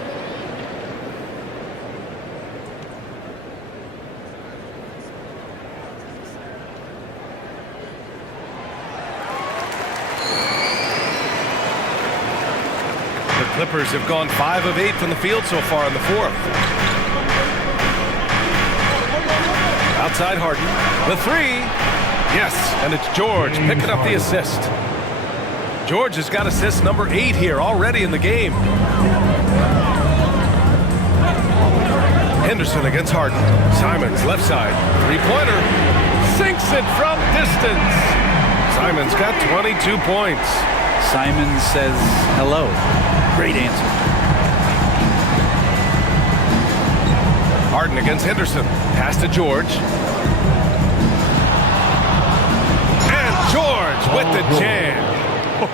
The Clippers have gone 5 of 8 from the field so far in the fourth. Outside Harden. The three. Yes, and it's George picking up the assist. George has got assist number 8 here already in the game. Henderson against Harden. Simons left side. Three-pointer. Sinks it from distance. Simons got 22 points. Simons says hello. Great answer. Harden against Henderson. Pass to George. And George with the jam.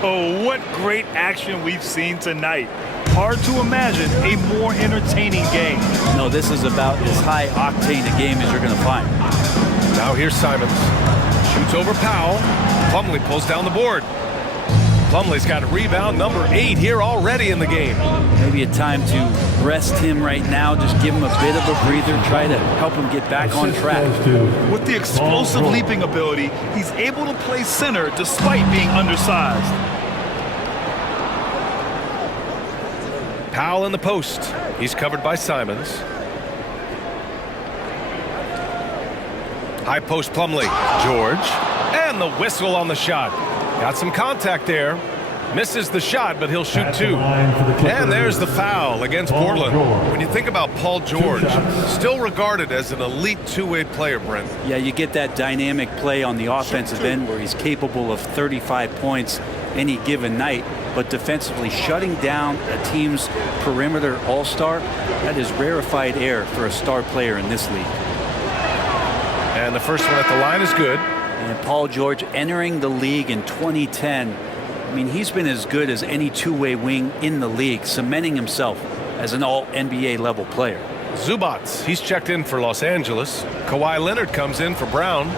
Oh, what great action we've seen tonight. Hard to imagine a more entertaining game. No, this is about as high octane a game as you're going to find. Now here's Simons. Shoots over Powell. Plumlee pulls down the board. Plumlee's got rebound number 8 here already in the game. Maybe a time to rest him right now. Just give him a bit of a breather. Try to help him get back on track. With the explosive leaping ability, he's able to play center despite being undersized. Powell in the post. He's covered by Simons. High post Plumlee. George. And the whistle on the shot. Got some contact there. Misses the shot, but he'll shoot 2. And there's the foul against Portland. When you think about Paul George, still regarded as an elite two-way player, Brent. Yeah, you get that dynamic play on the offensive end where he's capable of 35 points any given night, but defensively shutting down a team's perimeter all-star, that is rarefied air for a star player in this league. And the first one at the line is good. And Paul George entering the league in 2010. I mean, he's been as good as any two-way wing in the league, cementing himself as an all-NBA level player. Zubats, he's checked in for Los Angeles. Kawhi Leonard comes in for Brown.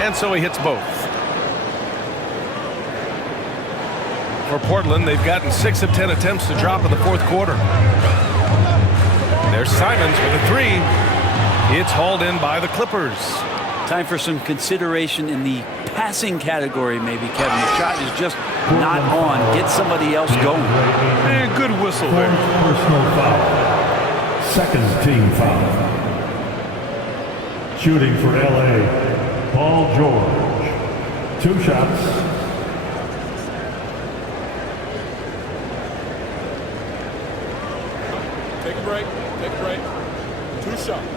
And so he hits both. For Portland, they've gotten 6 of 10 attempts to drop in the fourth quarter. There's Simons with a 3. It's hauled in by the Clippers. Time for some consideration in the passing category, maybe, Kevin. The shot is just not on. Get somebody else going. And good whistle there. Personal foul. Second team foul. Shooting for LA, Paul George. 2 shots. Take a break. Take a break. 2 shots.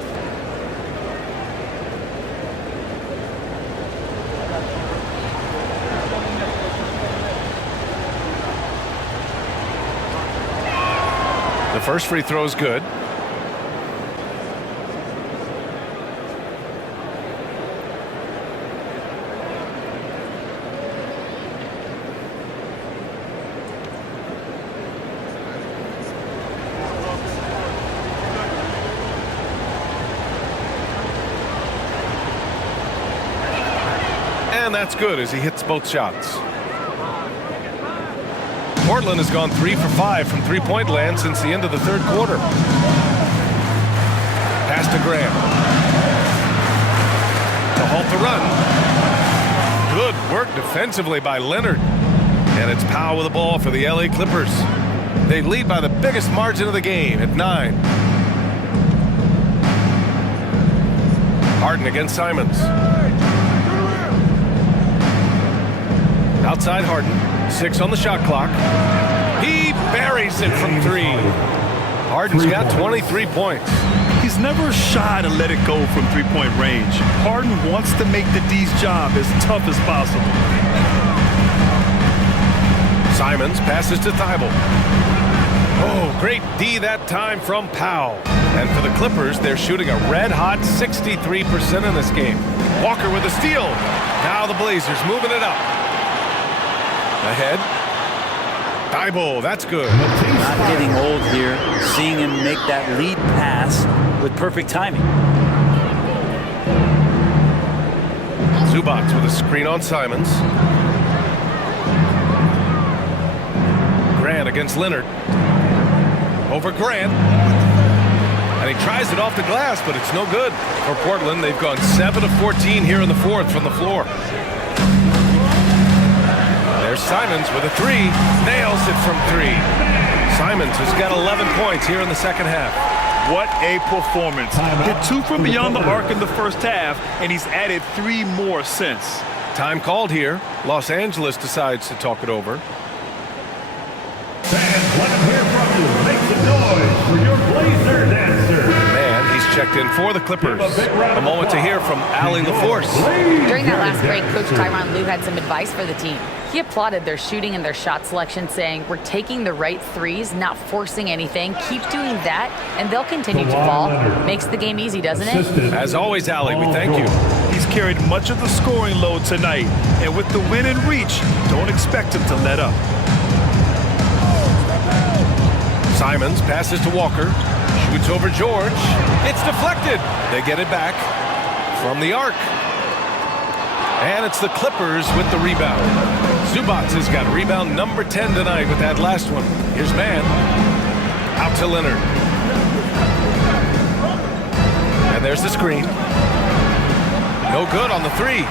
The first free throw is good. And that's good as he hits both shots. Portland has gone 3 for 5 from three-point land since the end of the third quarter. Pass to Graham. To halt the run. Good work defensively by Leonard. And it's Powell with the ball for the LA Clippers. They lead by the biggest margin of the game at 9. Harden against Simons. Outside Harden. 6 on the shot clock. He buries it from 3. Harden's got 23 points. He's never shy to let it go from three-point range. Harden wants to make the D's job as tough as possible. Simons passes to Thibault. Oh, great D that time from Powell. And for the Clippers, they're shooting a red-hot 63% in this game. Walker with a steal. Now the Blazers moving it up. Ahead. Thibault, that's good. Not getting old here. Seeing him make that lead pass with perfect timing. Zubac with a screen on Simons. Grant against Leonard. Over Grant. And he tries it off the glass, but it's no good. For Portland, they've gone 7 of 14 here in the fourth from the floor. There's Simons with a 3. Nails it from 3. Simons has got 11 points here in the second half. What a performance. Hit 2 from beyond the arc in the first half, and he's added 3 more since. Time called here. Los Angeles decides to talk it over. Fans, let him hear from you. Make some noise for your Blazer dancer. Man, he's checked in for the Clippers. A moment to hear from Allie LaForce. During that last break, Coach Tyronn Lue had some advice for the team. He applauded their shooting and their shot selection, saying, "We're taking the right threes, not forcing anything. Keep doing that, and they'll continue to fall." Makes the game easy, doesn't it? As always, Allie, we thank you. He's carried much of the scoring load tonight, and with the win and reach, don't expect him to let up. Simons passes to Walker. Shoots over George. It's deflected. They get it back from the arc. And it's the Clippers with the rebound. Zubac has got rebound number 10 tonight with that last one. Here's Mann. Out to Leonard. And there's the screen. No good on the 3.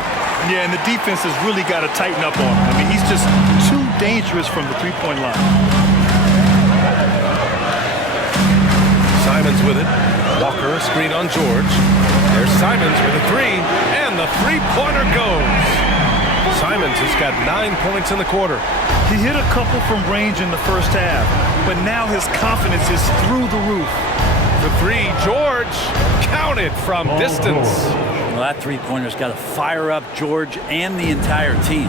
Yeah, and the defense has really got to tighten up on him. I mean, he's just too dangerous from the three-point line. Simons with it. Walker, a screen on George. There's Simons with a 3, and the three-pointer goes. Simons has got 9 points in the quarter. He hit a couple from range in the first half, but now his confidence is through the roof. For 3, George counted from distance. Well, that three-pointer's got to fire up George and the entire team.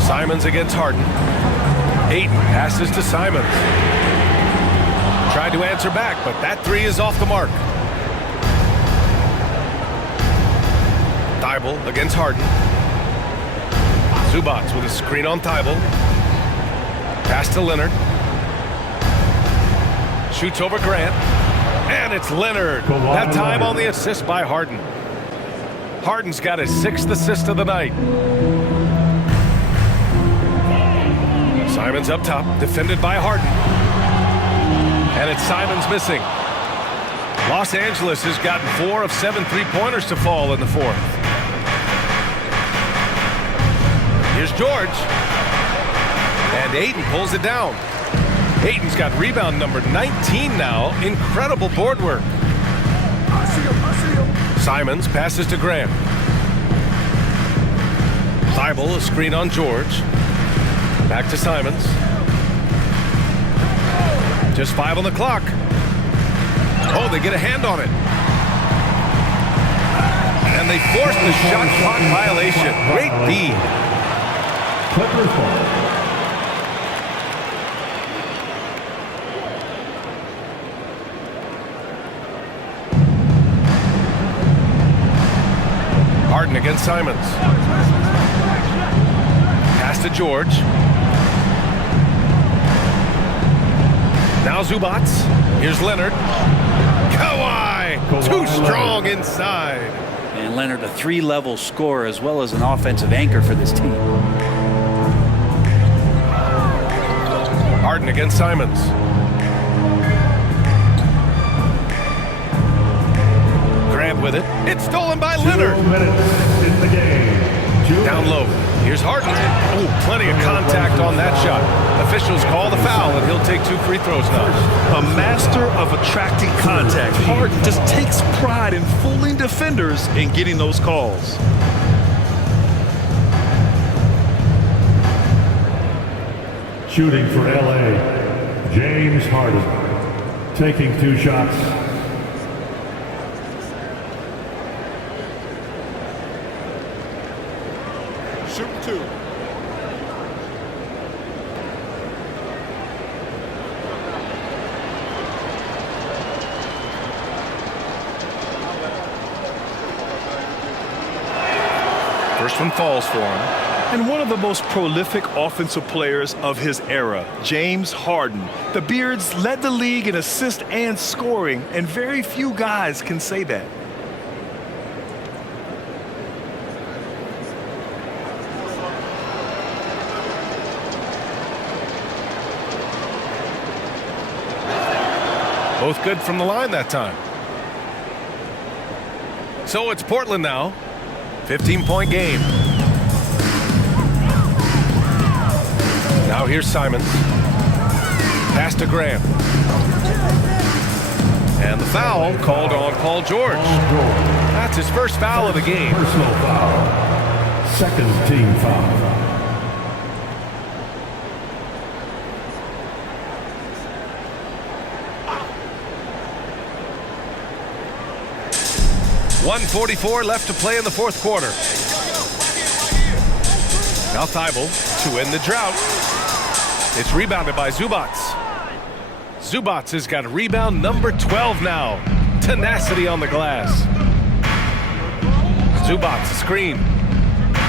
Simons against Harden. Ayton passes to Simons. Tried to answer back, but that 3 is off the mark. Thibault against Harden. Zubac with a screen on Thibault. Pass to Leonard. Shoots over Grant. And it's Leonard. That time on the assist by Harden. Harden's got his 6th assist of the night. Simons up top, defended by Harden. And it's Simons missing. Los Angeles has gotten 4 of 7 three-pointers to fall in the fourth. Here's George. And Ayton pulls it down. Ayton's got rebound number 19 now. Incredible board work. Simons passes to Grant. Thibault, a screen on George. Back to Simons. Just 5 on the clock. Oh, they get a hand on it. And they force the shot clock violation. Great D. Clippers ball. Harden against Simons. Pass to George. Now Zubac. Here's Leonard. Kawhi! Too strong inside. And Leonard, a 3-level scorer as well as an offensive anchor for this team. Harden against Simons. Grant with it. It's stolen by Leonard. 2 minutes in the game. Down low. Here's Harden. Oh, plenty of contact on that shot. Officials call the foul, and he'll take 2 free throws now. A master of attracting contact. Harden just takes pride in fooling defenders and getting those calls. Shooting for LA, James Harden. Taking 2 shots. Shoot 2. First one falls for him. And one of the most prolific offensive players of his era, James Harden. The Beards led the league in assists and scoring, and very few guys can say that. Both good from the line that time. So it's Portland now. 15-point game. Now here's Simons. Pass to Graham. And the foul called on Paul George. That's his first foul of the game. Personal foul. Second team foul. .144 left to play in the fourth quarter. Now Thibault to end the drought. It's rebounded by Zubats. Zubats has got rebound number 12 now. Tenacity on the glass. Zubats screen.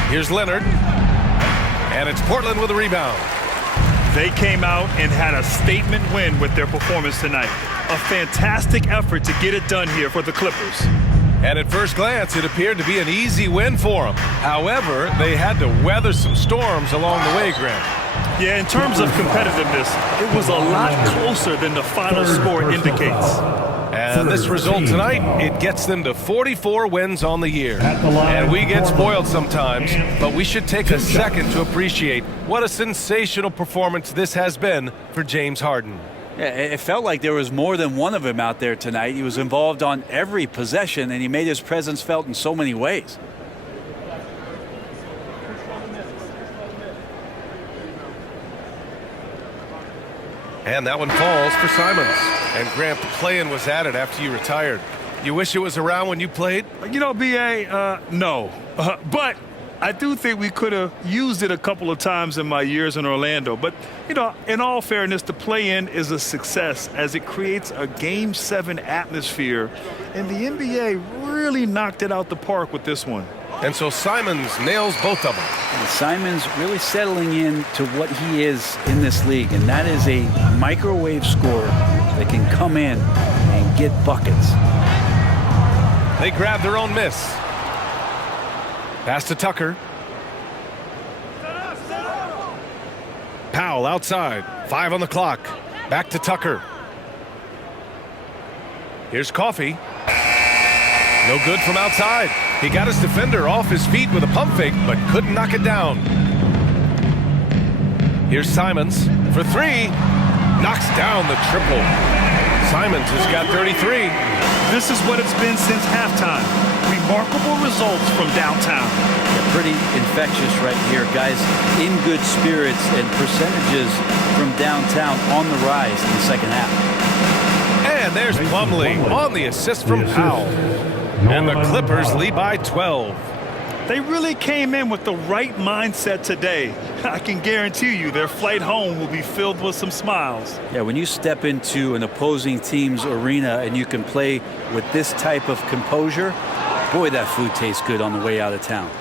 Here's Leonard. And it's Portland with a rebound. They came out and had a statement win with their performance tonight. A fantastic effort to get it done here for the Clippers. And at first glance, it appeared to be an easy win for them. However, they had to weather some storms along the way, Graham. Yeah, in terms of competitiveness, it was a lot closer than the final score indicates. And this result tonight, it gets them to 44 wins on the year. And we get spoiled sometimes, but we should take a second to appreciate what a sensational performance this has been for James Harden. Yeah, it felt like there was more than one of him out there tonight. He was involved on every possession, and he made his presence felt in so many ways. And that one falls for Simons. And Grant, the play-in was added after you retired. You wish it was around when you played? You know, B.A., no. But I do think we could have used it a couple of times in my years in Orlando. But, you know, in all fairness, the play-in is a success as it creates a Game 7 atmosphere. And the NBA really knocked it out the park with this one. And so Simons nails both of them. And Simons really settling in to what he is in this league, and that is a microwave scorer that can come in and get buckets. They grab their own miss. Pass to Tucker. Powell outside. 5 on the clock. Back to Tucker. Here's Coffey. No good from outside. He got his defender off his feet with a pump fake, but couldn't knock it down. Here's Simons for 3. Knocks down the triple. Simons has got 33. This is what it's been since halftime. Remarkable results from downtown. Yeah, pretty infectious right here. Guys in good spirits and percentages from downtown on the rise in the second half. And there's Plumlee on the assist from Powell. And the Clippers lead by 12. They really came in with the right mindset today. I can guarantee you their flight home will be filled with some smiles. Yeah, when you step into an opposing team's arena and you can play with this type of composure, boy, that food tastes good on the way out of town.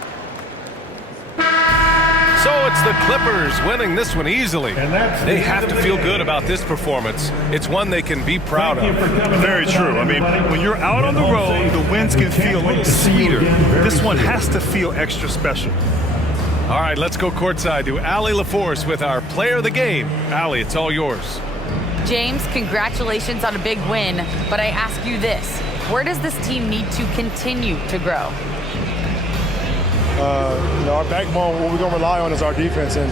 So it's the Clippers winning this one easily. They have to feel good about this performance. It's one they can be proud of. Very true. I mean, when you're out on the road, the wins can feel a little sweeter. This one has to feel extra special. All right, let's go courtside to Allie LaForce with our player of the game. Allie, it's all yours. James, congratulations on a big win, but I ask you this. Where does this team need to continue to grow? Our backbone, what we're going to rely on is our defense, and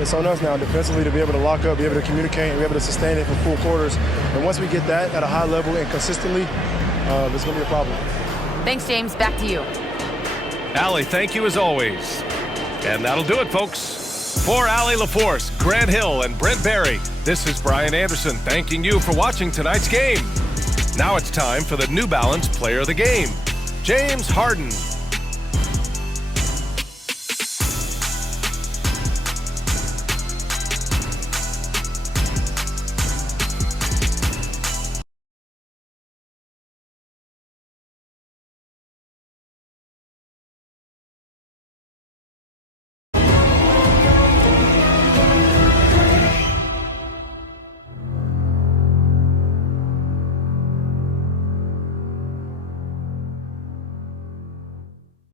it's on us now defensively to be able to lock up, be able to communicate, and be able to sustain it for full quarters. And once we get that at a high level and consistently, there's going to be a problem. Thanks, James. Back to you. Allie, thank you as always. And that'll do it, folks. For Allie LaForce, Grant Hill, and Brent Barry, this is Brian Anderson thanking you for watching tonight's game. Now it's time for the New Balance Player of the Game, James Harden.